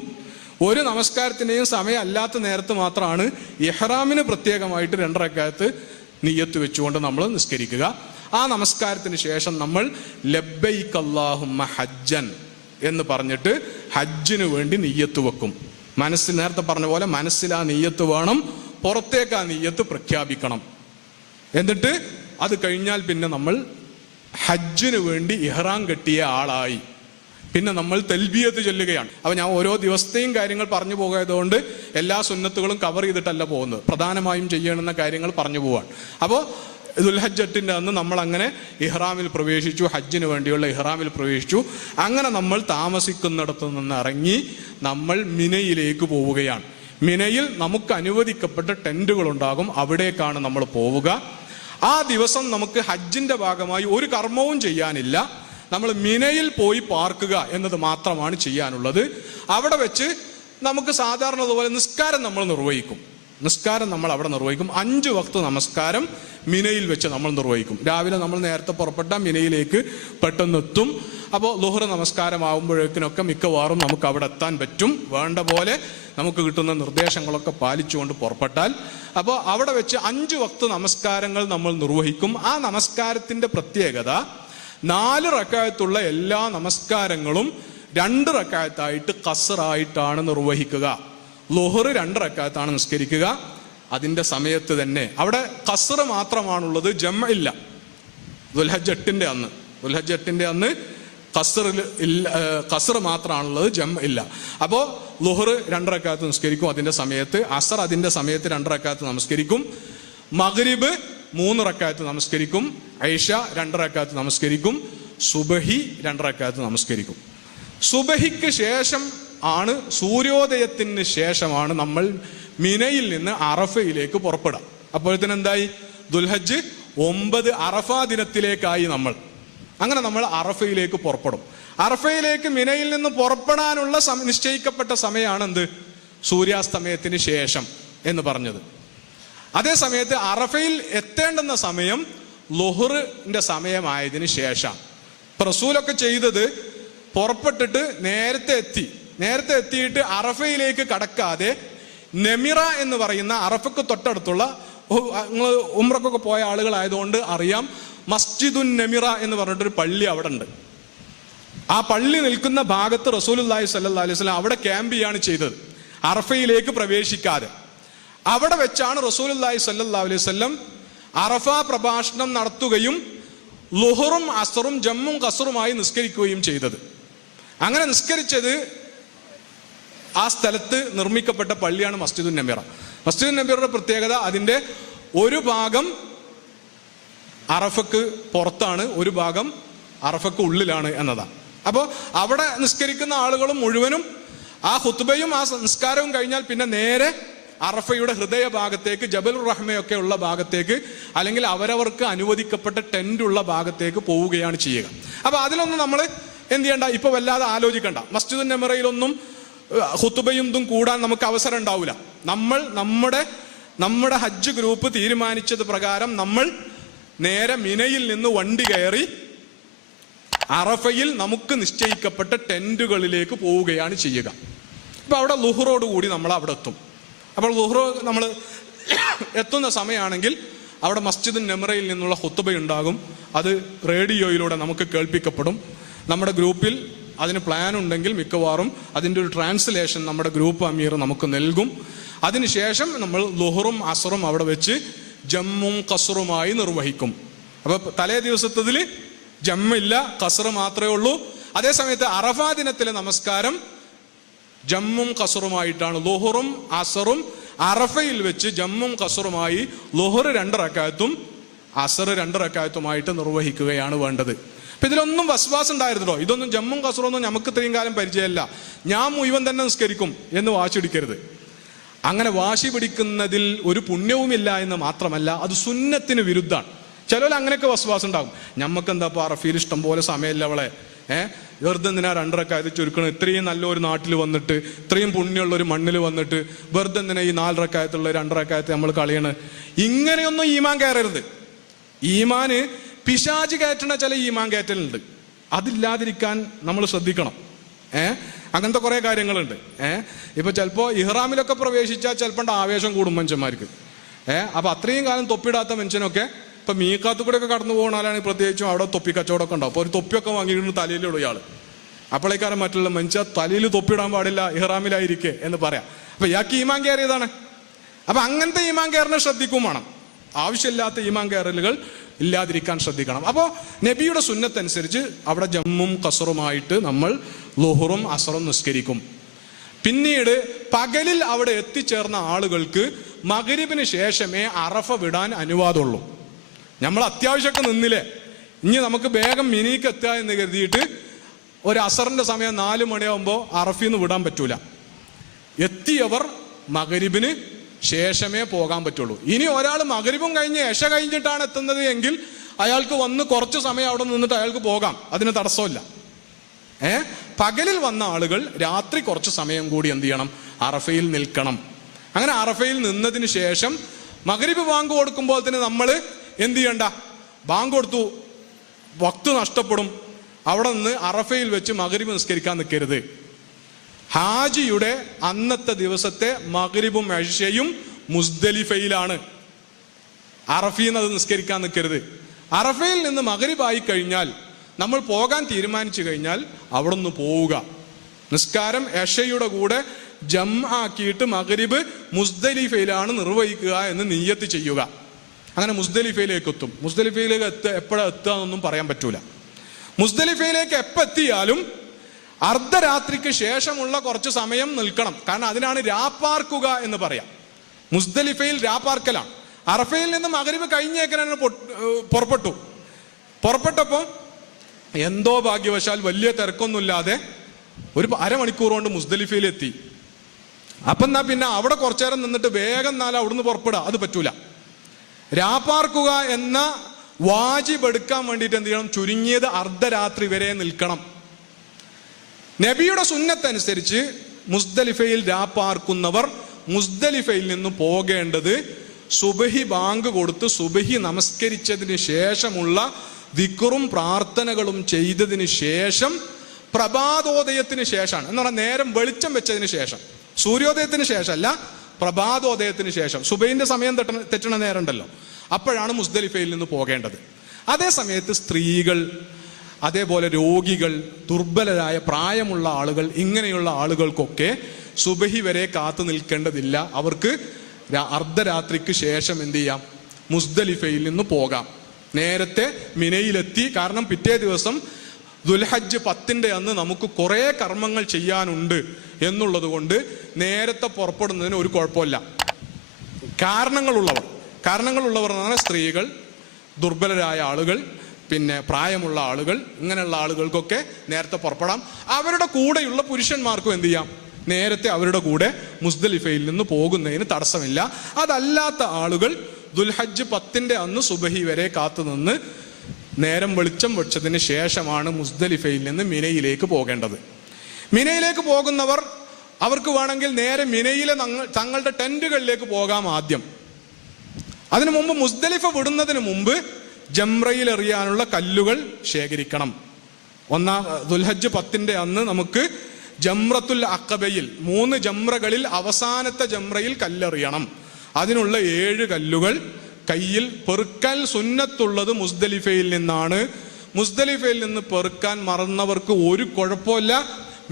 ഒരു നമസ്കാരത്തിന്റെയും സമയം അല്ലാത്ത നേരത്ത് മാത്രമാണ് ഇഹ്റാമിന് പ്രത്യേകമായിട്ട് 2 റക്അത്ത് നിയ്യത്ത് വെച്ചുകൊണ്ട് നമ്മൾ നിസ്കരിക്കുക. ആ നമസ്കാരത്തിന് ശേഷം നമ്മൾ ലബ്ബൈക അല്ലാഹുമ്മ ഹജ്ജൻ എന്ന് പറഞ്ഞിട്ട് ഹജ്ജിന് വേണ്ടി നിയ്യത്ത് വെക്കും. മനസ്സിൽ നേരത്തെ പറഞ്ഞ പോലെ മനസ്സിൽ ആ നിയ്യത്ത് വേണം, പുറത്തേക്ക് ആ നിയ്യത്ത് പ്രഖ്യാപിക്കണം. എന്നിട്ട് അത് കഴിഞ്ഞാൽ പിന്നെ നമ്മൾ ഹജ്ജിന് വേണ്ടി ഇഹ്റാം കെട്ടിയ ആളായി. പിന്നെ നമ്മൾ തൽബിയത്ത് ചൊല്ലുകയാണ്. അപ്പൊ ഞാൻ ഓരോ ദിവസത്തെയും കാര്യങ്ങൾ പറഞ്ഞു പോകാത്തതുകൊണ്ട് എല്ലാ സുന്നത്തുകളും കവർ ചെയ്തിട്ടല്ല പോകുന്നത്, പ്രധാനമായും ചെയ്യണമെന്ന കാര്യങ്ങൾ പറഞ്ഞു പോവാണ്. അപ്പോൾ ദുൽഹജ്ജത്തിന്റെ അന്ന് നമ്മൾ അങ്ങനെ ഇഹ്റാമിൽ പ്രവേശിച്ചു, ഹജ്ജിന് വേണ്ടിയുള്ള ഇഹ്റാമിൽ പ്രവേശിച്ചു. അങ്ങനെ നമ്മൾ താമസിക്കുന്നിടത്തു നിന്ന് ഇറങ്ങി നമ്മൾ മിനയിലേക്ക് പോവുകയാണ്. മിനയിൽ നമുക്ക് അനുവദിക്കപ്പെട്ട ടെന്റുകൾ ഉണ്ടാകും, അവിടേക്കാണ് നമ്മൾ പോവുക. ആ ദിവസം നമുക്ക് ഹജ്ജിന്റെ ഭാഗമായി ഒരു കർമ്മവും ചെയ്യാനില്ല. നമ്മൾ മിനയിൽ പോയി പാർക്കുക എന്നത് മാത്രമാണ് ചെയ്യാനുള്ളത്. അവിടെ വെച്ച് നമുക്ക് സാധാരണ പോലെ നിസ്കാരം നമ്മൾ നിർവഹിക്കും. നിസ്കാരം നമ്മൾ അവിടെ നിർവഹിക്കും. 5 വക്ത് നമസ്കാരം മിനയിൽ വെച്ച് നമ്മൾ നിർവഹിക്കും. രാവിലെ നമ്മൾ നേരത്തെ പുറപ്പെട്ട മിനയിലേക്ക് പെട്ടെന്ന് എത്തും. അപ്പോൾ ളുഹർ നമസ്കാരം ആകുമ്പോഴേക്കിനൊക്കെ മിക്കവാറും നമുക്ക് അവിടെ എത്താൻ പറ്റും. വേണ്ട പോലെ നമുക്ക് കിട്ടുന്ന നിർദ്ദേശങ്ങളൊക്കെ പാലിച്ചുകൊണ്ട് പുറപ്പെട്ടാൽ. അപ്പോൾ അവിടെ വെച്ച് 5 വക്ത് നമസ്കാരങ്ങൾ നമ്മൾ നിർവഹിക്കും. ആ നമസ്കാരത്തിന്റെ പ്രത്യേകത 4 റക്അത്തുള്ള എല്ലാ നമസ്കാരങ്ങളും 2 റക്അത്തായിട്ട് ഖസ്റായിട്ടാണ് നിർവഹിക്കുക. ളുഹർ 2 റക്അത്താണ് നിസ്കരിക്കുക. അതിന്റെ സമയത്ത് തന്നെ അവിടെ ഖസ്ർ മാത്രമാണുള്ളത്, ജംഅ ഇല്ല. ദുൽഹജ്ജ് 8ന്റെ അന്ന് ഖസ്ർ മാത്രമാണുള്ളത്, ജംഅ ഇല്ല. അപ്പോൾ ളുഹർ 2 റക്അത്ത് നിസ്കരിക്കും അതിന്റെ സമയത്ത്, അസർ അതിന്റെ സമയത്ത് 2 റക്അത്ത് നമസ്കരിക്കും, മഗ്രിബ് 3 റക്അത്ത് നമസ്കരിക്കും, ഐഷ 2 റക്അത്ത് നമസ്കരിക്കും, സുബഹി 2 റക്അത്ത് നമസ്കരിക്കും. സുബഹിക്ക് ശേഷം ആണ്, സൂര്യോദയത്തിന് ശേഷമാണ് നമ്മൾ മിനയിൽ നിന്ന് അറഫയിലേക്ക് പുറപ്പെടുക. അപ്പോഴത്തേന് എന്തായി? ദുൽഹജ്ജ് 9 അറഫാ ദിനത്തിലേക്കായി നമ്മൾ. അങ്ങനെ നമ്മൾ അറഫയിലേക്ക് പുറപ്പെടും. അറഫയിലേക്ക് മിനയിൽ നിന്ന് പുറപ്പെടാനുള്ള നിശ്ചയിക്കപ്പെട്ട സമയമാണ് എന്ത്? സൂര്യാസ്തമയത്തിന് ശേഷം എന്ന് പറഞ്ഞത്. അതേ സമയത്ത് അറഫയിൽ എത്തേണ്ടുന്ന സമയം ളുഹറിന്റെ സമയമായതിന് ശേഷം. റസൂലൊക്കെ ചെയ്തത് പുറപ്പെട്ടിട്ട് നേരത്തെ എത്തിയിട്ട് അറഫയിലേക്ക് കടക്കാതെ നെമിറ എന്ന് പറയുന്ന അറഫക്ക് തൊട്ടടുത്തുള്ള, നിങ്ങൾ ഉംറക്കൊക്കെ പോയ ആളുകളായതുകൊണ്ട് അറിയാം, മസ്ജിദുൻ നെമിറ എന്ന് പറഞ്ഞിട്ടൊരു പള്ളി അവിടെ ഉണ്ട്. ആ പള്ളി നിൽക്കുന്ന ഭാഗത്ത് റസൂലുള്ളാഹി സ്വല്ലല്ലാഹു അലൈഹി വസല്ലം അവിടെ ക്യാമ്പ് ചെയ്യാണ് ചെയ്തത്, അറഫയിലേക്ക് പ്രവേശിക്കാതെ. അവിടെ വെച്ചാണ് റസൂലുള്ളാഹി സ്വല്ലല്ലാഹു അലൈഹി വസല്ലം അറഫ പ്രഭാഷണം നടത്തുകയും ളുഹറും അസറും ജമ്മും ഖസ്റുമായി നിസ്കരിക്കുകയും ചെയ്തത്. അങ്ങനെ നിസ്കരിച്ചത് ആ സ്ഥലത്ത് നിർമ്മിക്കപ്പെട്ട പള്ളിയാണ് മസ്ജിദുൻ നബീറ. മസ്ജിദുൻ നബീറയുടെ പ്രത്യേകത അതിന്റെ ഒരു ഭാഗം അറഫക്ക് പുറത്താണ്, ഒരു ഭാഗം അറഫക്ക് ഉള്ളിലാണ് എന്നതാണ്. അപ്പോൾ അവിടെ നിസ്കരിക്കുന്ന ആളുകളും മുഴുവനും ആ ഖുത്ബയും ആ നിസ്കാരവും കഴിഞ്ഞാൽ പിന്നെ നേരെ അറഫയുടെ ഹൃദയ ഭാഗത്തേക്ക്, ജബലുർ റഹ്മയൊക്കെ ഉള്ള ഭാഗത്തേക്ക്, അല്ലെങ്കിൽ അവരവർക്ക് അനുവദിക്കപ്പെട്ട ടെന്റ് ഉള്ള ഭാഗത്തേക്ക് പോവുകയാണ് ചെയ്യുക. അപ്പൊ അതിലൊന്നും നമ്മൾ എന്ത് ചെയ്യണ്ട, ഇപ്പൊ വല്ലാതെ ആലോചിക്കണ്ട. മസ്ജിദുൻ നബിറയിലൊന്നും ഖുത്ബയും ഇതും കൂടാൻ നമുക്ക് അവസരം ഉണ്ടാവില്ല. നമ്മൾ നമ്മുടെ ഹജ്ജ് ഗ്രൂപ്പ് തീരുമാനിച്ചത് പ്രകാരം നമ്മൾ നേരെ മിനയിൽ നിന്ന് വണ്ടി കയറി അറഫയിൽ നമുക്ക് നിശ്ചയിക്കപ്പെട്ട ടെന്റുകളിലേക്ക് പോവുകയാണ് ചെയ്യുക. ഇപ്പൊ അവിടെ ളുഹറോട് കൂടി നമ്മൾ അവിടെ എത്തും. അപ്പോൾ ളുഹർ നമ്മൾ എത്തുന്ന സമയമാണെങ്കിൽ അവിടെ മസ്ജിദുൻ നബിറയിൽ നിന്നുള്ള ഖുത്ബ ഉണ്ടാകും. അത് റേഡിയോയിലൂടെ നമുക്ക് കേൾപ്പിക്കപ്പെടും. നമ്മുടെ ഗ്രൂപ്പിൽ അതിന് പ്ലാൻ ഉണ്ടെങ്കിൽ മിക്കവാറും അതിൻ്റെ ഒരു ട്രാൻസ്ലേഷൻ നമ്മുടെ ഗ്രൂപ്പ് അമീർ നമുക്ക് നൽകും. അതിനുശേഷം നമ്മൾ ളുഹറും അസറും അവിടെ വെച്ച് ജമ്മും ഖസ്റുമായി നിർവഹിക്കും. അപ്പൊ തലേ ദിവസത്തതിൽ ജമ്മില്ല, ഖസ്ർ മാത്രമേ ഉള്ളൂ. അതേസമയത്ത് അറഫാ ദിനത്തിലെ നമസ്കാരം ജമ്മും ഖസ്റുമായിട്ടാണ്. ളുഹറും അസറും അറഫയിൽ വെച്ച് ജമ്മും ഖസ്റുമായി ളുഹർ 2 റക്അത്തും അസർ 2 റക്അത്തുമായിട്ട് നിർവഹിക്കുകയാണ് വേണ്ടത്. അപ്പൊ ഇതിലൊന്നും വസ്വാസം ഉണ്ടായിരുന്നോ? ഇതൊന്നും ജമ്മും കസറൊന്നും നമുക്ക് ഇത്രയും കാലം പരിചയമല്ല, ഞാൻ മുഴുവൻ തന്നെ നിസ്കരിക്കും എന്ന് വാശി പിടിക്കരുത്. അങ്ങനെ വാശി പിടിക്കുന്നതിൽ ഒരു പുണ്യവുമില്ല എന്ന് മാത്രമല്ല, അത് സുന്നത്തിന് വിരുദ്ധാണ്. ചിലർ അങ്ങനെയൊക്കെ വസ്വാസം ഉണ്ടാകും. ഞമ്മക്ക് എന്താ അറഫയിൽ ഇഷ്ടം പോലെ സമയമില്ല അവളെ, വെറുതെ എന്തിനാ 2 റക്അത്ത് ചുരുക്കണം, ഇത്രയും നല്ലൊരു നാട്ടിൽ വന്നിട്ട്, ഇത്രയും പുണ്യമുള്ള ഒരു മണ്ണിൽ വന്നിട്ട് വെറുതെ എന്തിനാ ഈ 4 റക്അത്തുള്ള 2 റക്അത്ത് നമ്മൾ കളയണ്. ഇങ്ങനെയൊന്നും ഈമാൻ കയറരുത്. ഈമാന് പിശാച് കയറ്റണ ചില ഈമാൻ കയറ്റലുണ്ട്, അതില്ലാതിരിക്കാൻ നമ്മൾ ശ്രദ്ധിക്കണം. അങ്ങനത്തെ കുറെ കാര്യങ്ങളുണ്ട്. ഇപ്പൊ ചിലപ്പോ ഇഹ്റാമിലൊക്കെ പ്രവേശിച്ചാൽ ചിലപ്പോൾ ആവേശം കൂടും മനുഷ്യന്മാർക്ക്. അപ്പൊ അത്രയും കാലം തൊപ്പിടാത്ത മനുഷ്യനൊക്കെ ഇപ്പൊ മീക്കാത്തു കൂടെ ഒക്കെ കടന്നു പോകുന്നാലാണ് പ്രത്യേകിച്ചും അവിടെ തൊപ്പി കച്ചവടമൊക്കെ ഉണ്ടാവും. അപ്പൊ ഒരു തൊപ്പിയൊക്കെ വാങ്ങിയിട്ട് തലയിലുള്ള ഇയാള്, അപ്പോഴേക്കാരം മറ്റുള്ള മനുഷ്യ തലയിൽ തൊപ്പിടാൻ പാടില്ല ഇഹ്റാമിലായിരിക്കെ എന്ന് പറയാം. അപ്പൊ ഇയാൾക്ക് ഈമാൻ കയറിയതാണ്. അപ്പൊ അങ്ങനത്തെ ഈമാൻ കയറിനെ ശ്രദ്ധിക്കും വേണം. ആവശ്യമില്ലാത്ത ഈമാൻ കയറലുകൾ ഇല്ലാതിരിക്കാൻ ശ്രദ്ധിക്കണം. അപ്പോൾ നബിയുടെ സുന്നത്തനുസരിച്ച് അവിടെ ജമ്മും കസറുമായിട്ട് നമ്മൾ ളുഹറും അസറും നിസ്കരിക്കും. പിന്നീട് പകലിൽ അവിടെ എത്തിച്ചേർന്ന ആളുകൾക്ക് മഗ്രിബിന് ശേഷമേ അറഫ വിടാൻ അനുവാദമുള്ളൂ. നമ്മൾ അത്യാവശ്യമൊക്കെ നിന്നില്ലേ, ഇനി നമുക്ക് വേഗം മിനിക്ക് എത്തുക എന്ന് കരുതിയിട്ട് ഒരു അസറിന്റെ സമയം 4 മണിയാകുമ്പോൾ അറഫിന്ന് വിടാൻ പറ്റൂല. എത്തിയവർ മഗ്രിബിന് ശേഷമേ പോകാൻ പറ്റുള്ളൂ. ഇനി ഒരാൾ മഗ്രിബും കഴിഞ്ഞ് എശ കഴിഞ്ഞിട്ടാണ് എത്തുന്നത് എങ്കിൽ അയാൾക്ക് വന്ന് കുറച്ച് സമയം അവിടെ നിന്നിട്ട് അയാൾക്ക് പോകാം, അതിന് തടസ്സമില്ല. പകലിൽ വന്ന ആളുകൾ രാത്രി കുറച്ച് സമയം കൂടി എന്ത് ചെയ്യണം, അറഫയിൽ നിൽക്കണം. അങ്ങനെ അറഫയിൽ നിന്നതിന് ശേഷം മഗ്രിബ് ബാങ്ക് കൊടുക്കുമ്പോൾ തന്നെ നമ്മൾ എന്ത് ചെയ്യണ്ട, ബാങ്ക് കൊടുത്തു വക്ത് നഷ്ടപ്പെടും, അവിടെ നിന്ന് അറഫയിൽ വെച്ച് മഗ്രിബ് നിസ്കരിക്കാൻ നിൽക്കരുത്. ഹാജിയുടെ അന്നത്തെ ദിവസത്തെ മഗ്രിബും ഇശയും മുസ്ദലിഫയിലാണ്. അറഫയിൽ നിന്ന് അത് നിസ്കരിക്കാൻ നിൽക്കരുത്. അറഫയിൽ നിന്ന് മഗ്രിബ് ആയി കഴിഞ്ഞാൽ നമ്മൾ പോകാൻ തീരുമാനിച്ചു കഴിഞ്ഞാൽ അവിടെ നിന്ന് പോവുക. നിസ്കാരം ഇശയുടെ കൂടെ ജംആക്കിയിട്ട് മഗ്രിബ് മുസ്ദലിഫയിലാണ് നിർവഹിക്കുക എന്ന് നിയ്യത്ത് ചെയ്യുക. അങ്ങനെ മുസ്ദലിഫയിലേക്ക് എത്തും. മുസ്ദലിഫയിലേക്ക് എപ്പോഴാണ് എത്തുക എന്നൊന്നും പറയാൻ പറ്റൂല. മുസ്ദലിഫയിലേക്ക് എപ്പോൾ എത്തിയാലും അർദ്ധരാത്രിക്ക് ശേഷമുള്ള കുറച്ച് സമയം നിൽക്കണം. കാരണം അതിനാണ് രാപ്പാർക്കുക എന്ന് പറയാം. മുസ്ദലിഫയിൽ രാപ്പാർക്കലാണ്. അറഫയിൽ നിന്ന് മഗ്രിബ് കഴിഞ്ഞേക്കനെ പുറപ്പെട്ടപ്പോൾ എന്തോ ഭാഗ്യവശാൽ വലിയ തിരക്കൊന്നുമില്ലാതെ ഒരു അരമണിക്കൂർ കൊണ്ട് മുസ്ദലിഫയിൽ എത്തി. അപ്പം എന്നാ പിന്നെ അവിടെ കുറച്ചു നേരം നിന്നിട്ട് വേഗം അവിടുന്ന് പുറപ്പെടുക, അത് പറ്റൂല. രാപ്പാർക്കുക എന്ന വാജിബ് എടുക്കാൻ വേണ്ടിയിട്ട് എന്ത് ചെയ്യണം, ചുരുങ്ങിയത് അർദ്ധരാത്രി വരെ നിൽക്കണം. നബിയുടെ സുന്നത്തനുസരിച്ച് മുസ്ദലിഫയിൽ രാപ്പാർക്കുന്നവർ മുസ്ദലിഫയിൽ നിന്ന് പോകേണ്ടത് സുബഹി ബാങ്ക് കൊടുത്ത് സുബഹി നമസ്കരിച്ചതിന് ശേഷമുള്ള ദിക്റും പ്രാർത്ഥനകളും ചെയ്തതിന് ശേഷം പ്രഭാതോദയത്തിന് ശേഷമാണ്. എന്ന് പറഞ്ഞാൽ നേരം വെളിച്ചം വെച്ചതിന് ശേഷം, സൂര്യോദയത്തിന് ശേഷമല്ല, പ്രഭാതോദയത്തിന് ശേഷം. സുബഹിന്റെ സമയം തെറ്റണ നേരം ഉണ്ടല്ലോ, അപ്പോഴാണ് മുസ്ദലിഫയിൽ നിന്ന് പോകേണ്ടത്. അതേ സമയത്ത് സ്ത്രീകൾ, അതേപോലെ രോഗികൾ, ദുർബലരായ പ്രായമുള്ള ആളുകൾ, ഇങ്ങനെയുള്ള ആളുകൾക്കൊക്കെ സുബഹി വരെ കാത്തു നിൽക്കേണ്ടതില്ല. അവർക്ക് അർദ്ധരാത്രിക്ക് ശേഷം എന്ത് ചെയ്യാം, മുസ്ദലിഫയിൽ നിന്ന് പോകാം. നേരത്തെ മിനയിലെത്തി. കാരണം പിറ്റേ ദിവസം ദുൽഹജ്ജ് 10 അന്ന് നമുക്ക് കുറെ കർമ്മങ്ങൾ ചെയ്യാനുണ്ട് എന്നുള്ളത് കൊണ്ട് നേരത്തെ പുറപ്പെടുന്നതിന് ഒരു കുഴപ്പമില്ല. കാരണങ്ങളുള്ളവർ എന്ന് പറഞ്ഞാൽ സ്ത്രീകൾ, ദുർബലരായ ആളുകൾ, പിന്നെ പ്രായമുള്ള ആളുകൾ, ഇങ്ങനെയുള്ള ആളുകൾക്കൊക്കെ നേരത്തെ പുറപ്പെടാം. അവരുടെ കൂടെയുള്ള പുരുഷന്മാർക്കും എന്ത് ചെയ്യാം, നേരത്തെ അവരുടെ കൂടെ മുസ്ദലിഫയിൽ നിന്ന് പോകുന്നതിന് തടസ്സമില്ല. അതല്ലാത്ത ആളുകൾ ദുൽഹജ്ജ് 10 അന്ന് സുബഹി വരെ കാത്തു നിന്ന് നേരം വെളിച്ചം വെച്ചതിന് ശേഷമാണ് മുസ്ദലിഫയിൽ നിന്ന് മിനയിലേക്ക് പോകേണ്ടത്. മിനയിലേക്ക് പോകുന്നവർ അവർക്ക് വേണമെങ്കിൽ നേരെ മിനയിലെ തങ്ങളുടെ ടെന്റുകളിലേക്ക് പോകാം ആദ്യം. അതിനു മുമ്പ് മുസ്ദലിഫ വിടുന്നതിന് മുമ്പ് ജംറയിൽ എറിയാനുള്ള കല്ലുകൾ ശേഖരിക്കണം. ദുൽഹജ്ജ് 10 അന്ന് നമുക്ക് ജംറത്തുൽ അഖബയിൽ 3 ജംറകളിൽ അവസാനത്തെ ജംറയിൽ കല്ലെറിയണം. അതിനുള്ള 7 കല്ലുകൾ കയ്യിൽ പെറുക്കൽ സുന്നത്തുള്ളത് മുസ്ദലിഫയിൽ നിന്നാണ്. മുസ്ദലിഫയിൽ നിന്ന് പെറുക്കാൻ മറന്നവർക്ക് ഒരു കുഴപ്പമില്ല,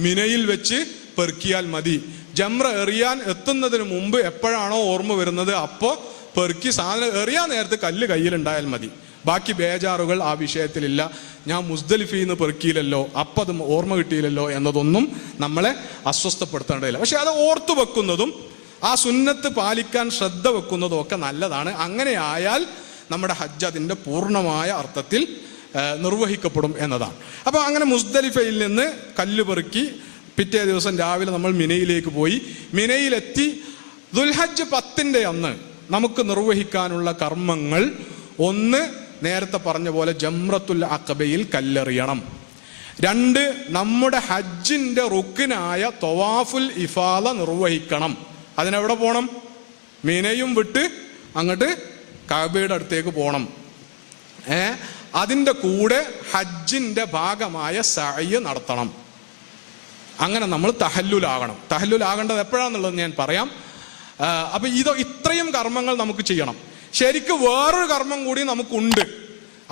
മിനയിൽ വെച്ച് പെറുക്കിയാൽ മതി. ജംറ എറിയാൻ എത്തുന്നതിന് മുമ്പ് എപ്പോഴാണോ ഓർമ്മ വരുന്നത് അപ്പോൾ പെറുക്കി സാധനം എറിയാൻ നേരത്തെ കല്ല് കയ്യിലുണ്ടായാൽ മതി. ബാക്കി ബേജാറുകൾ ആ വിഷയത്തിലില്ല. ഞാൻ മുസ്ദലിഫയിൽ നിന്ന് പെറുക്കിയില്ലല്ലോ, അപ്പം അത് ഓർമ്മ കിട്ടിയില്ലല്ലോ എന്നതൊന്നും നമ്മളെ അസ്വസ്ഥപ്പെടുത്തേണ്ടതില്ല. പക്ഷെ അത് ഓർത്തു വെക്കുന്നതും ആ സുന്നത്ത് പാലിക്കാൻ ശ്രദ്ധ വെക്കുന്നതും ഒക്കെ നല്ലതാണ്. അങ്ങനെ ആയാൽ നമ്മുടെ ഹജ്ജ് അതിൻ്റെ പൂർണ്ണമായ അർത്ഥത്തിൽ നിർവഹിക്കപ്പെടും എന്നതാണ്. അപ്പോൾ അങ്ങനെ മുസ്ദലിഫയിൽ നിന്ന് കല്ല് പെറുക്കി പിറ്റേ ദിവസം രാവിലെ നമ്മൾ മിനയിലേക്ക് പോയി. മിനയിലെത്തി ദുൽഹജ്ജ് 10 അന്ന് നമുക്ക് നിർവഹിക്കാനുള്ള കർമ്മങ്ങൾ, ഒന്ന് നേരത്തെ പറഞ്ഞ പോലെ ജംറത്തുൽ അഖബയിൽ കല്ലെറിയണം. 2 നമ്മുടെ ഹജ്ജിന്റെ റുക്കിനായ തവാഫുൽ ഇഫാദ നിർവഹിക്കണം. അതിനെവിടെ പോകണം? മിനയും വിട്ട് അങ്ങോട്ട് കഅബയുടെ അടുത്തേക്ക് പോകണം. അതിൻ്റെ കൂടെ ഹജ്ജിന്റെ ഭാഗമായ സഅയ് നടത്തണം. അങ്ങനെ നമ്മൾ തഹല്ലുലാകണം. തഹല്ലുലാകേണ്ടത് എപ്പോഴാന്നുള്ളത് ഞാൻ പറയാം. അപ്പൊ ഇത്രയും കർമ്മങ്ങൾ നമുക്ക് ചെയ്യണം. ശരിക്കും വേറൊരു കർമ്മം കൂടി നമുക്കുണ്ട്.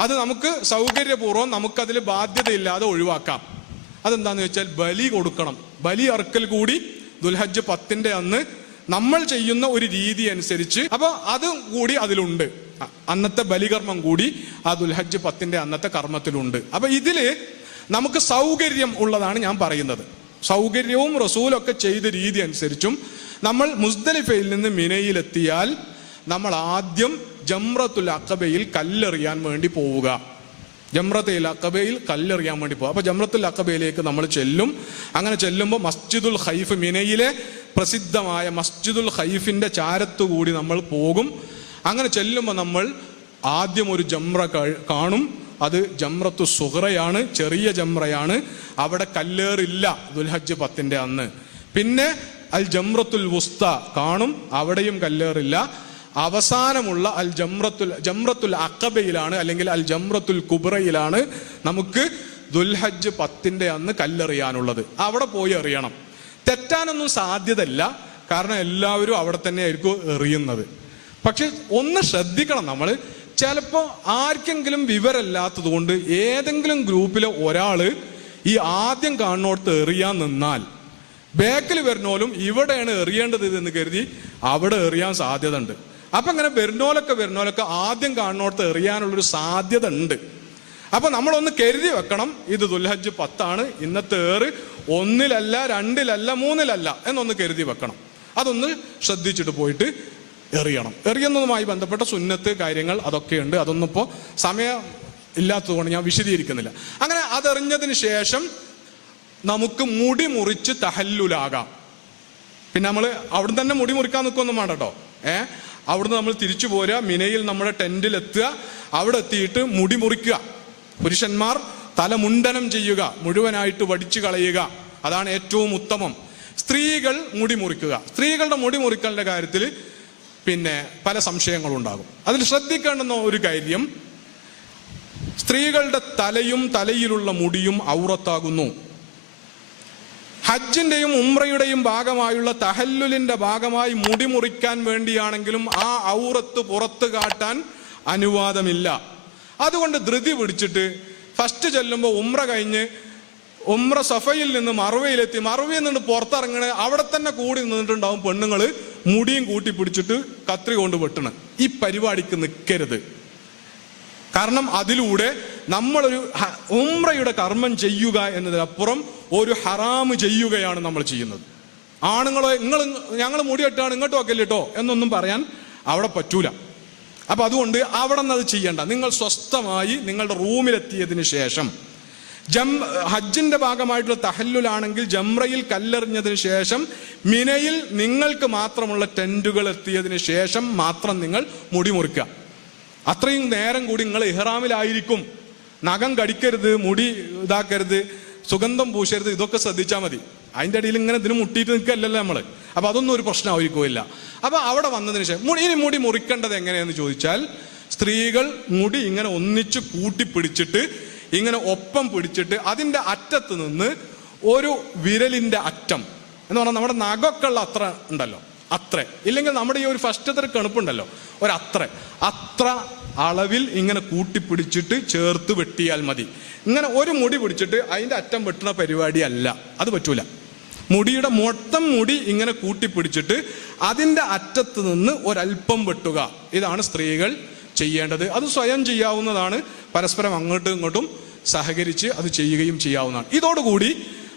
അത് നമുക്ക് സൗകര്യപൂർവ്വം നമുക്കതിൽ ബാധ്യതയില്ലാതെ ഒഴിവാക്കാം. അതെന്താന്ന് വെച്ചാൽ ബലി കൊടുക്കണം. ബലി അറുക്കൽ കൂടി ദുൽഹജ്ജ് 10 അന്ന് നമ്മൾ ചെയ്യുന്ന ഒരു രീതി അനുസരിച്ച്, അപ്പൊ അതും കൂടി അതിലുണ്ട്. അന്നത്തെ ബലികർമ്മം കൂടി ആ ദുൽഹജ്ജ് 10 അന്നത്തെ കർമ്മത്തിലുണ്ട്. അപ്പൊ ഇതില് നമുക്ക് സൗകര്യം ഉള്ളതാണ് ഞാൻ പറയുന്നത്. സൗകര്യവും റസൂലൊക്കെ ചെയ്ത രീതി അനുസരിച്ചും നമ്മൾ മുസ്ദലിഫയിൽ നിന്ന് മിനയിലെത്തിയാൽ നമ്മൾ ആദ്യം ജംറത്തുൽ അഖബയിൽ കല്ലെറിയാൻ വേണ്ടി പോവുക. ജംറത്തുൽ അഖബയിൽ കല്ലെറിയാൻ വേണ്ടി പോകുക. അപ്പൊ ജംറത്തുൽ അഖബയിലേക്ക് നമ്മൾ ചെല്ലും. അങ്ങനെ ചെല്ലുമ്പോൾ മസ്ജിദുൽ ഖൈഫ്, മിനയിലെ പ്രസിദ്ധമായ മസ്ജിദുൽ ഖൈഫിന്റെ ചാരത്തുകൂടി നമ്മൾ പോകും. അങ്ങനെ ചെല്ലുമ്പോൾ നമ്മൾ ആദ്യം ഒരു ജംറ കാണും. അത് ജംറത്തു സുഹറയാണ്, ചെറിയ ജംറയാണ്. അവിടെ കല്ലേറില്ല ദുൽഹജ്ജ് 10 അന്ന്. പിന്നെ അൽ ജംറത്തുൽ വുസ്ത കാണും, അവിടെയും കല്ലേറില്ല. അവസാനമുള്ള ജംറത്തുൽ അഖബയിലാണ്, അല്ലെങ്കിൽ അൽ ജംറത്തുൽ കുബ്രയിലാണ് നമുക്ക് ദുൽഹജ്ജ് 10 അന്ന് കല്ലെറിയാനുള്ളത്. അവിടെ പോയി എറിയണം. തെറ്റാനൊന്നും സാധ്യതയില്ല, കാരണം എല്ലാവരും അവിടെ തന്നെ ആയിരിക്കും എറിയുന്നത്. പക്ഷെ ഒന്ന് ശ്രദ്ധിക്കണം, നമ്മൾ ചിലപ്പോൾ ആർക്കെങ്കിലും വിവരമില്ലാത്തത് കൊണ്ട് ഏതെങ്കിലും ഗ്രൂപ്പിലെ ഒരാള് ഈ ആദ്യം കാണുന്നോടത്ത് എറിയാൻ നിന്നാൽ ബാക്കിൽ വരുന്നോലും ഇവിടെയാണ് എറിയേണ്ടത് എന്ന് കരുതി അവിടെ എറിയാൻ സാധ്യത ഉണ്ട്. അപ്പൊ ഇങ്ങനെ വരുന്നോലൊക്കെ ആദ്യം കാണുന്നോടത്ത് എറിയാനുള്ളൊരു സാധ്യത ഉണ്ട്. അപ്പൊ നമ്മളൊന്ന് കരുതി വെക്കണം, ഇത് ദുൽഹജ്ജ് 10 ഇന്നത്തെ ഏറ് 1-ലല്ല 2-ലല്ല 3-ലല്ല എന്നൊന്ന് കരുതി വെക്കണം. അതൊന്ന് ശ്രദ്ധിച്ചിട്ട് പോയിട്ട് എറിയണം. എറിയുന്നതുമായി ബന്ധപ്പെട്ട സുന്നത്ത് കാര്യങ്ങൾ അതൊക്കെയുണ്ട്. അതൊന്നും ഇപ്പോൾ സമയം ഇല്ലാത്തതുകൊണ്ട് ഞാൻ വിശദീകരിക്കുന്നില്ല. അങ്ങനെ അതെറിഞ്ഞതിന് ശേഷം നമുക്ക് മുടി മുറിച്ച് തഹല്ലുലാകാം. പിന്നെ നമ്മൾ അവിടുന്ന് തന്നെ മുടി മുറിക്കാൻ നിൽക്കൊന്നും വേണ്ട കേട്ടോ. അവിടുന്ന് നമ്മൾ തിരിച്ചു പോരുക, മിനയിൽ നമ്മുടെ ടെന്റിൽ എത്തുക, അവിടെ എത്തിയിട്ട് മുടി മുറിക്കുക. പുരുഷന്മാർ തലമുണ്ടനം ചെയ്യുക, മുഴുവനായിട്ട് വടിച്ചു കളയുക, അതാണ് ഏറ്റവും ഉത്തമം. സ്ത്രീകൾ മുടി മുറിക്കുക. സ്ത്രീകളുടെ മുടി മുറിക്കലിന്റെ കാര്യത്തിൽ പിന്നെ പല സംശയങ്ങളും ഉണ്ടാകും. അതിൽ ശ്രദ്ധിക്കേണ്ടുന്ന ഒരു കാര്യം, സ്ത്രീകളുടെ തലയിലുള്ള മുടിയും ഔറത്താകുന്നു. ഹജ്ജിന്റെയും ഉംറയുടെയും ഭാഗമായുള്ള തഹല്ലുലിന്റെ ഭാഗമായി മുടി മുറിക്കാൻ വേണ്ടിയാണെങ്കിലും ആ ഔറത്ത് പുറത്ത് കാട്ടാൻ അനുവാദമില്ല. അതുകൊണ്ട് ധൃതി പിടിച്ചിട്ട് ഫസ്റ്റ് ചെല്ലുമ്പോൾ ഉംറ കഴിഞ്ഞ് ഉംറ സഫയിൽ നിന്ന് മറുവയിലെത്തി, മറുവയിൽ നിന്ന് പുറത്തിറങ്ങണ അവിടെ തന്നെ കൂടി നിന്നിട്ടുണ്ടാവും പെണ്ണുങ്ങള് മുടിയും കൂട്ടി പിടിച്ചിട്ട് കത്രി കൊണ്ട് വെട്ടണ്. ഈ പരിപാടിക്ക് നിൽക്കരുത്. കാരണം അതിലൂടെ നമ്മളൊരു ഉംറയുടെ കർമ്മം ചെയ്യുക എന്നതിനപ്പുറം ഒരു ഹറാമ് ചെയ്യുകയാണ് നമ്മൾ ചെയ്യുന്നത്. ആണുങ്ങളെ ഞങ്ങൾ മുടി വെട്ടാണ് ഇങ്ങോട്ട് വെക്കല്ലേ കേട്ടോ എന്നൊന്നും പറയാൻ അവിടെ പറ്റൂല. അപ്പൊ അതുകൊണ്ട് അവിടെ നിന്ന് അത് ചെയ്യണ്ട. നിങ്ങൾ സ്വസ്ഥമായി നിങ്ങളുടെ റൂമിലെത്തിയതിന് ശേഷം ഹജ്ജിന്റെ ഭാഗമായിട്ടുള്ള തഹല്ലുലാണെങ്കിൽ ജംറയിൽ കല്ലെറിഞ്ഞതിന് ശേഷം മിനയിൽ നിങ്ങൾക്ക് മാത്രമുള്ള ടെന്റുകൾ എത്തിയതിന് ശേഷം മാത്രം നിങ്ങൾ മുടി മുറിക്കുക. അത്രയും നേരം കൂടി നിങ്ങൾ ഇഹ്റാമിലായിരിക്കും. നഖം കടിക്കരുത്, മുടി ഇതാക്കരുത്, സുഗന്ധം പൂശരുത്, ഇതൊക്കെ ശ്രദ്ധിച്ചാൽ മതി. അതിൻ്റെ ഇടയിൽ ഇങ്ങനെ ഇതിന് മുട്ടിയിട്ട് നിൽക്കല്ലല്ലോ നമ്മള്. അപ്പൊ അതൊന്നും ഒരു പ്രശ്നമായിരിക്കില്ല. അപ്പൊ അവിടെ വന്നതിന് ശേഷം ഇനി മുടി മുറിക്കേണ്ടത് എങ്ങനെയാന്ന് ചോദിച്ചാൽ, സ്ത്രീകൾ മുടി ഇങ്ങനെ ഒന്നിച്ച് കൂട്ടിപ്പിടിച്ചിട്ട് ഇങ്ങനെ ഒപ്പം പിടിച്ചിട്ട് അതിൻ്റെ അറ്റത്ത് നിന്ന് ഒരു വിരലിന്റെ അറ്റം എന്ന് പറഞ്ഞാൽ നമ്മുടെ നഖമൊക്കെ ഉള്ള അത്ര ഉണ്ടല്ലോ, അത്ര ഇല്ലെങ്കിൽ നമ്മുടെ ഈ ഒരു ഫസ്റ്റത്തെ കണുപ്പുണ്ടല്ലോ, അത്ര അളവിൽ ഇങ്ങനെ കൂട്ടിപ്പിടിച്ചിട്ട് ചേർത്ത് വെട്ടിയാൽ മതി. ഇങ്ങനെ ഒരു മുടി പിടിച്ചിട്ട് അതിൻ്റെ അറ്റം വെട്ടുന്ന പരിപാടി അല്ല, അത് പറ്റൂല. മുടിയുടെ മൊത്തം മുടി ഇങ്ങനെ കൂട്ടിപ്പിടിച്ചിട്ട് അതിൻ്റെ അറ്റത്ത് നിന്ന് ഒരൽപ്പം വെട്ടുക. ഇതാണ് സ്ത്രീകൾ ചെയ്യേണ്ടത്. അത് സ്വയം ചെയ്യാവുന്നതാണ്. പരസ്പരം അങ്ങോട്ടും ഇങ്ങോട്ടും സഹകരിച്ച് അത് ചെയ്യുകയും ചെയ്യാവുന്നതാണ്. ഇതോടുകൂടി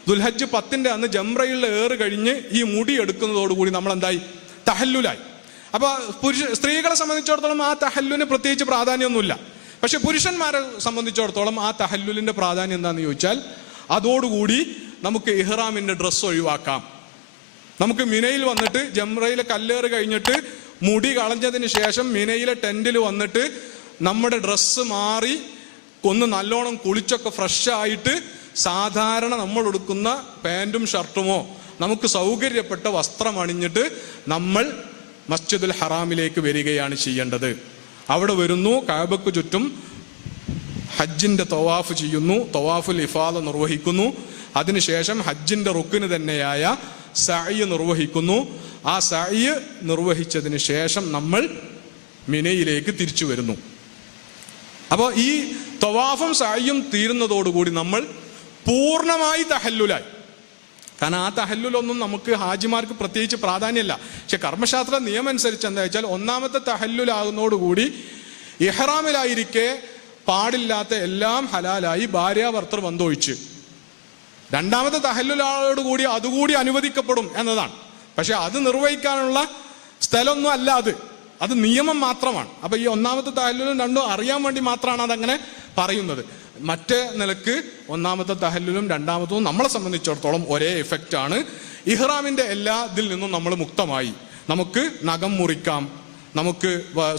ദുൽഹജ്ജ് 10 അന്ന് ജംറയിലെ ഏറ് കഴിഞ്ഞ് ഈ മുടി എടുക്കുന്നതോടുകൂടി നമ്മൾ എന്തായി? തഹല്ലുലായി. അപ്പൊ സ്ത്രീകളെ സംബന്ധിച്ചിടത്തോളം ആ തഹല്ലുവിന് പ്രത്യേകിച്ച് പ്രാധാന്യമൊന്നുമില്ല. പക്ഷെ പുരുഷന്മാരെ സംബന്ധിച്ചിടത്തോളം ആ തഹല്ലുലിന്റെ പ്രാധാന്യം എന്താണെന്ന് ചോദിച്ചാൽ, അതോടുകൂടി നമുക്ക് ഇഹ്റാമിന്റെ ഡ്രസ്സ് ഒഴിവാക്കാം. നമുക്ക് മിനയിൽ വന്നിട്ട് ജംറയിലെ കല്ലേറ് കഴിഞ്ഞിട്ട് മുടി കളഞ്ഞതിന് ശേഷം മിനയിലെ ടെന്റിൽ വന്നിട്ട് നമ്മുടെ ഡ്രസ്സ് മാറി ഒന്ന് നല്ലോണം കുളിച്ചൊക്കെ ഫ്രഷ് ആയിട്ട് സാധാരണ നമ്മൾ ഉടുക്കുന്ന പാൻറ്റും ഷർട്ടുമോ നമുക്ക് സൗകര്യപ്പെട്ട വസ്ത്രം അണിഞ്ഞിട്ട് നമ്മൾ മസ്ജിദുൽ ഹറാമിലേക്ക് വരികയാണ് ചെയ്യേണ്ടത്. അവിടെ വരുന്നു, കഅബക്ക് ചുറ്റും ഹജ്ജിന്റെ തവാഫ് ചെയ്യുന്നു, തവാഫുൽ ഇഫാദ നിർവഹിക്കുന്നു. അതിനുശേഷം ഹജ്ജിന്റെ റുക്കിന് തന്നെയായ സഅയ് നിർവഹിക്കുന്നു. ആ സഅയ് നിർവഹിച്ചതിന് ശേഷം നമ്മൾ മിനയിലേക്ക് തിരിച്ചു വരുന്നു. അപ്പോൾ ഈ തവാഫും സഅയും തീരുന്നതോടുകൂടി നമ്മൾ പൂർണ്ണമായി തഹല്ലുലായി. കാരണം ആ തഹല്ലുലൊന്നും നമുക്ക് ഹാജിമാർക്ക് പ്രത്യേകിച്ച് പ്രാധാന്യമല്ല. പക്ഷെ കർമ്മശാസ്ത്ര നിയമം അനുസരിച്ച് എന്താ വെച്ചാൽ, ഒന്നാമത്തെ തഹല്ലുലാകുന്നതോടുകൂടി ഇഹ്റാമിലായിരിക്കെ പാടില്ലാത്ത എല്ലാം ഹലാലായി, ഭാര്യാഭർത്തൃ ബന്ധമൊഴിച്ച്. രണ്ടാമത്തെ തഹല്ലുലോടുകൂടി അതുകൂടി അനുവദിക്കപ്പെടും എന്നതാണ്. പക്ഷെ അത് നിർവഹിക്കാനുള്ള സ്ഥലമൊന്നും അല്ല, അത് നിയമം മാത്രമാണ്. അപ്പൊ ഈ ഒന്നാമത്തെ തഹല്ലുലും രണ്ടും അറിയാൻ വേണ്ടി മാത്രമാണ് അതങ്ങനെ പറയുന്നത്. മറ്റേ നിലക്ക് ഒന്നാമത്തെ തഹല്ലുലും രണ്ടാമത്തതും നമ്മളെ സംബന്ധിച്ചിടത്തോളം ഒരേ എഫക്റ്റ് ആണ്. ഇഹ്റാമിന്റെ എല്ലാ ഇതിൽ നിന്നും നമ്മൾ മുക്തമായി. നമുക്ക് നഖം മുറിക്കാം, നമുക്ക്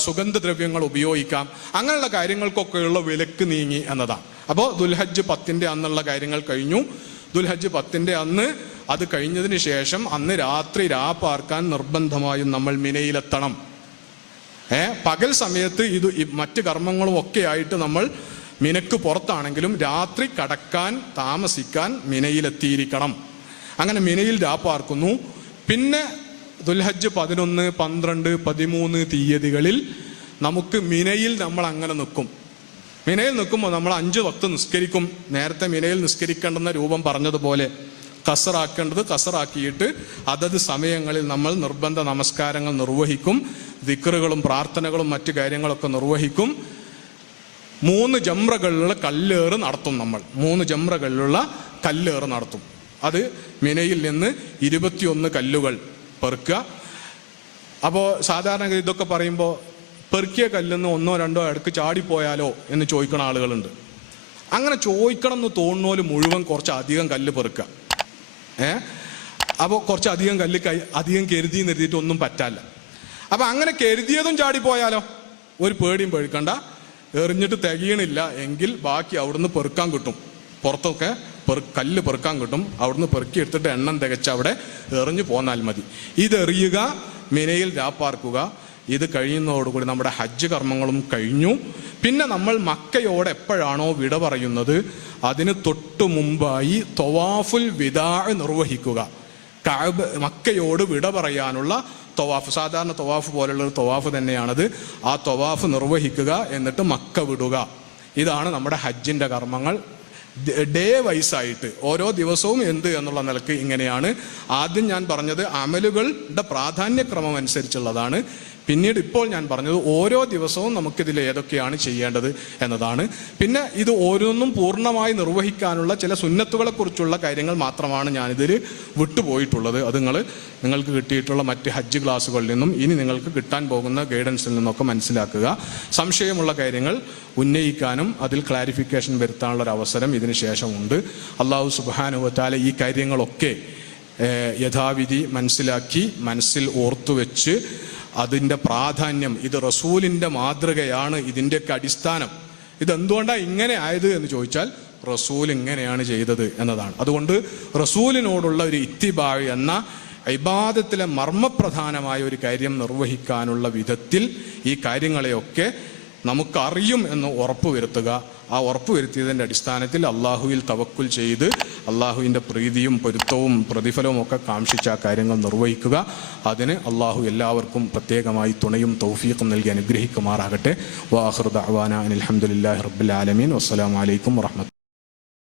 സുഗന്ധദ്രവ്യങ്ങൾ ഉപയോഗിക്കാം, അങ്ങനെയുള്ള കാര്യങ്ങൾക്കൊക്കെയുള്ള വിലക്ക് നീങ്ങി എന്നതാണ്. അപ്പോൾ ദുൽഹജ്ജ് 10 അന്നുള്ള കാര്യങ്ങൾ കഴിഞ്ഞു. ദുൽഹജ്ജ് 10 അന്ന് അത് കഴിഞ്ഞതിന് ശേഷം അന്ന് രാത്രി പാർക്കാൻ നിർബന്ധമായും നമ്മൾ മിനയിലെത്തണം. പകൽ സമയത്ത് ഇത് മറ്റ് കർമ്മങ്ങളും ഒക്കെ ആയിട്ട് നമ്മൾ മിനക്ക് പുറത്താണെങ്കിലും രാത്രി കടക്കാൻ താമസിക്കാൻ മിനയിലെത്തിയിരിക്കണം. അങ്ങനെ മിനയിൽ പാർക്കുന്നു. പിന്നെ ദുൽഹജ്ജ് 11, 12, 13 തീയതികളിൽ നമുക്ക് മിനയിൽ നമ്മൾ അങ്ങനെ നിൽക്കും. മിനയിൽ നിൽക്കുമ്പോൾ നമ്മൾ 5 വക്ത് നിസ്കരിക്കും. നേരത്തെ മിനയിൽ നിസ്കരിക്കേണ്ടെന്ന രൂപം പറഞ്ഞതുപോലെ കസറാക്കേണ്ടത് കസറാക്കിയിട്ട് അതത് സമയങ്ങളിൽ നമ്മൾ നിർബന്ധ നമസ്കാരങ്ങൾ നിർവഹിക്കും. ദിക്റുകളും പ്രാർത്ഥനകളും മറ്റു കാര്യങ്ങളൊക്കെ നിർവഹിക്കും. 3 ജംറകളിലുള്ള കല്ലേറ് നടത്തും. നമ്മൾ 3 ജംറകളിലുള്ള കല്ലേറ് നടത്തും. അത് മിനയിൽ നിന്ന് 21 കല്ലുകൾ പെറുക്കുക. അപ്പോൾ സാധാരണ ഇതൊക്കെ പറയുമ്പോൾ പെറുക്കിയ കല്ലെന്ന് 1 or 2 അടുക്ക് ചാടിപ്പോയാലോ എന്ന് ചോദിക്കുന്ന ആളുകളുണ്ട്. അങ്ങനെ ചോദിക്കണം എന്ന് തോന്നുന്നോല് മുഴുവൻ കുറച്ച് അധികം കല്ല് പെറുക്കുക. അപ്പോൾ കുറച്ച് അധികം കല്ല് അധികം കരുതി നിർത്തിയിട്ട് ഒന്നും പറ്റാല്ല. അപ്പൊ അങ്ങനെ കരുതിയതും ചാടിപ്പോയാലോ? ഒരു പേടിയും പേടിക്കണ്ട. എറിഞ്ഞിട്ട് തികയണില്ല എങ്കിൽ ബാക്കി അവിടുന്ന് പെറുക്കാൻ കിട്ടും. പുറത്തൊക്കെ കല്ല് പെറുക്കാൻ കിട്ടും. അവിടുന്ന് പെറുക്കി എടുത്തിട്ട് എണ്ണം തികച്ച് അവിടെ എറിഞ്ഞു പോന്നാൽ മതി. ഇതെറിയുക, മിനയിൽ പാർക്കുക. ഇത് കഴിയുന്നതോടുകൂടി നമ്മുടെ ഹജ്ജ് കർമ്മങ്ങളും കഴിഞ്ഞു. പിന്നെ നമ്മൾ മക്കയോട് എപ്പോഴാണോ വിട പറയുന്നത് അതിന് തൊട്ടു മുമ്പായി തവാഫുൽ വിദാ നിർവഹിക്കുക. മക്കയോട് വിട പറയാനുള്ള തവാഫ്, സാധാരണ തവാഫ് പോലുള്ള ഒരു തവാഫ് തന്നെയാണത്. ആ തവാഫ് നിർവഹിക്കുക, എന്നിട്ട് മക്ക വിടുക. ഇതാണ് നമ്മുടെ ഹജ്ജിന്റെ കർമ്മങ്ങൾ. ഡേ വൈസായിട്ട് ഓരോ ദിവസവും എന്ത് എന്നുള്ള നിലക്ക് ഇങ്ങനെയാണ്. ആദ്യം ഞാൻ പറഞ്ഞത് അമലുകളുടെ പ്രാധാന്യക്രമം അനുസരിച്ചുള്ളതാണ്. പിന്നീട് ഇപ്പോൾ ഞാൻ പറഞ്ഞത് ഓരോ ദിവസവും നമുക്കിതിൽ ഏതൊക്കെയാണ് ചെയ്യേണ്ടത് എന്നതാണ്. പിന്നെ ഇത് ഓരോന്നും പൂർണ്ണമായി നിർവഹിക്കാനുള്ള ചില സുന്നത്തുകളെ കുറിച്ചുള്ള കാര്യങ്ങൾ മാത്രമാണ് ഞാനിതിൽ വിട്ടുപോയിട്ടുള്ളത്. അത് നിങ്ങൾക്ക് കിട്ടിയിട്ടുള്ള മറ്റ് ഹജ്ജ് ക്ലാസ്സുകളിൽ നിന്നും ഇനി നിങ്ങൾക്ക് കിട്ടാൻ പോകുന്ന ഗൈഡൻസിൽ നിന്നൊക്കെ മനസ്സിലാക്കുക. സംശയമുള്ള കാര്യങ്ങൾ ഉന്നയിക്കാനും അതിൽ ക്ലാരിഫിക്കേഷൻ വരുത്താനുള്ള ഒരു അവസരം ഇതിന് ശേഷമുണ്ട്. അല്ലാഹു സുബ്ഹാനഹു വ തആല ഈ കാര്യങ്ങളൊക്കെ യഥാവിധി മനസ്സിലാക്കി മനസ്സിൽ ഓർത്തുവെച്ച് അതിൻ്റെ പ്രാധാന്യം, ഇത് റസൂലിൻ്റെ മാതൃകയാണ്, ഇതിൻ്റെയൊക്കെ അടിസ്ഥാനം, ഇതെന്തുകൊണ്ടാണ് ഇങ്ങനെ ആയത് എന്ന് ചോദിച്ചാൽ റസൂൽ ഇങ്ങനെയാണ് ചെയ്തത് എന്നതാണ്. അതുകൊണ്ട് റസൂലിനോടുള്ള ഒരു ഇത്തിബാ എന്ന ഇബാദത്തിലെ മർമ്മപ്രധാനമായ ഒരു കാര്യം നിർവഹിക്കാനുള്ള വിധത്തിൽ ഈ കാര്യങ്ങളെയൊക്കെ നമുക്കറിയും എന്ന് ഉറപ്പുവരുത്തുക. ആ ഉറപ്പുവരുത്തിയതിൻ്റെ അടിസ്ഥാനത്തിൽ അള്ളാഹുവിൽ തവക്കുൽ ചെയ്ത് അള്ളാഹുവിൻ്റെ പ്രീതിയും പൊരുത്തവും പ്രതിഫലവും ഒക്കെ കാംക്ഷിച്ച ആ കാര്യങ്ങൾ നിർവഹിക്കുക. അതിന് അള്ളാഹു എല്ലാവർക്കും പ്രത്യേകമായി തുണയും തൗഫീഖും നൽകി അനുഗ്രഹിക്കുമാറാകട്ടെ. വാഖിറു ദഅ്വാനാ അനിൽ ഹംദുലില്ലാഹി റബ്ബിൽ ആലമീൻ. വസ്സലാമു അലൈക്കും വറഹ്മത്തുള്ളാഹി.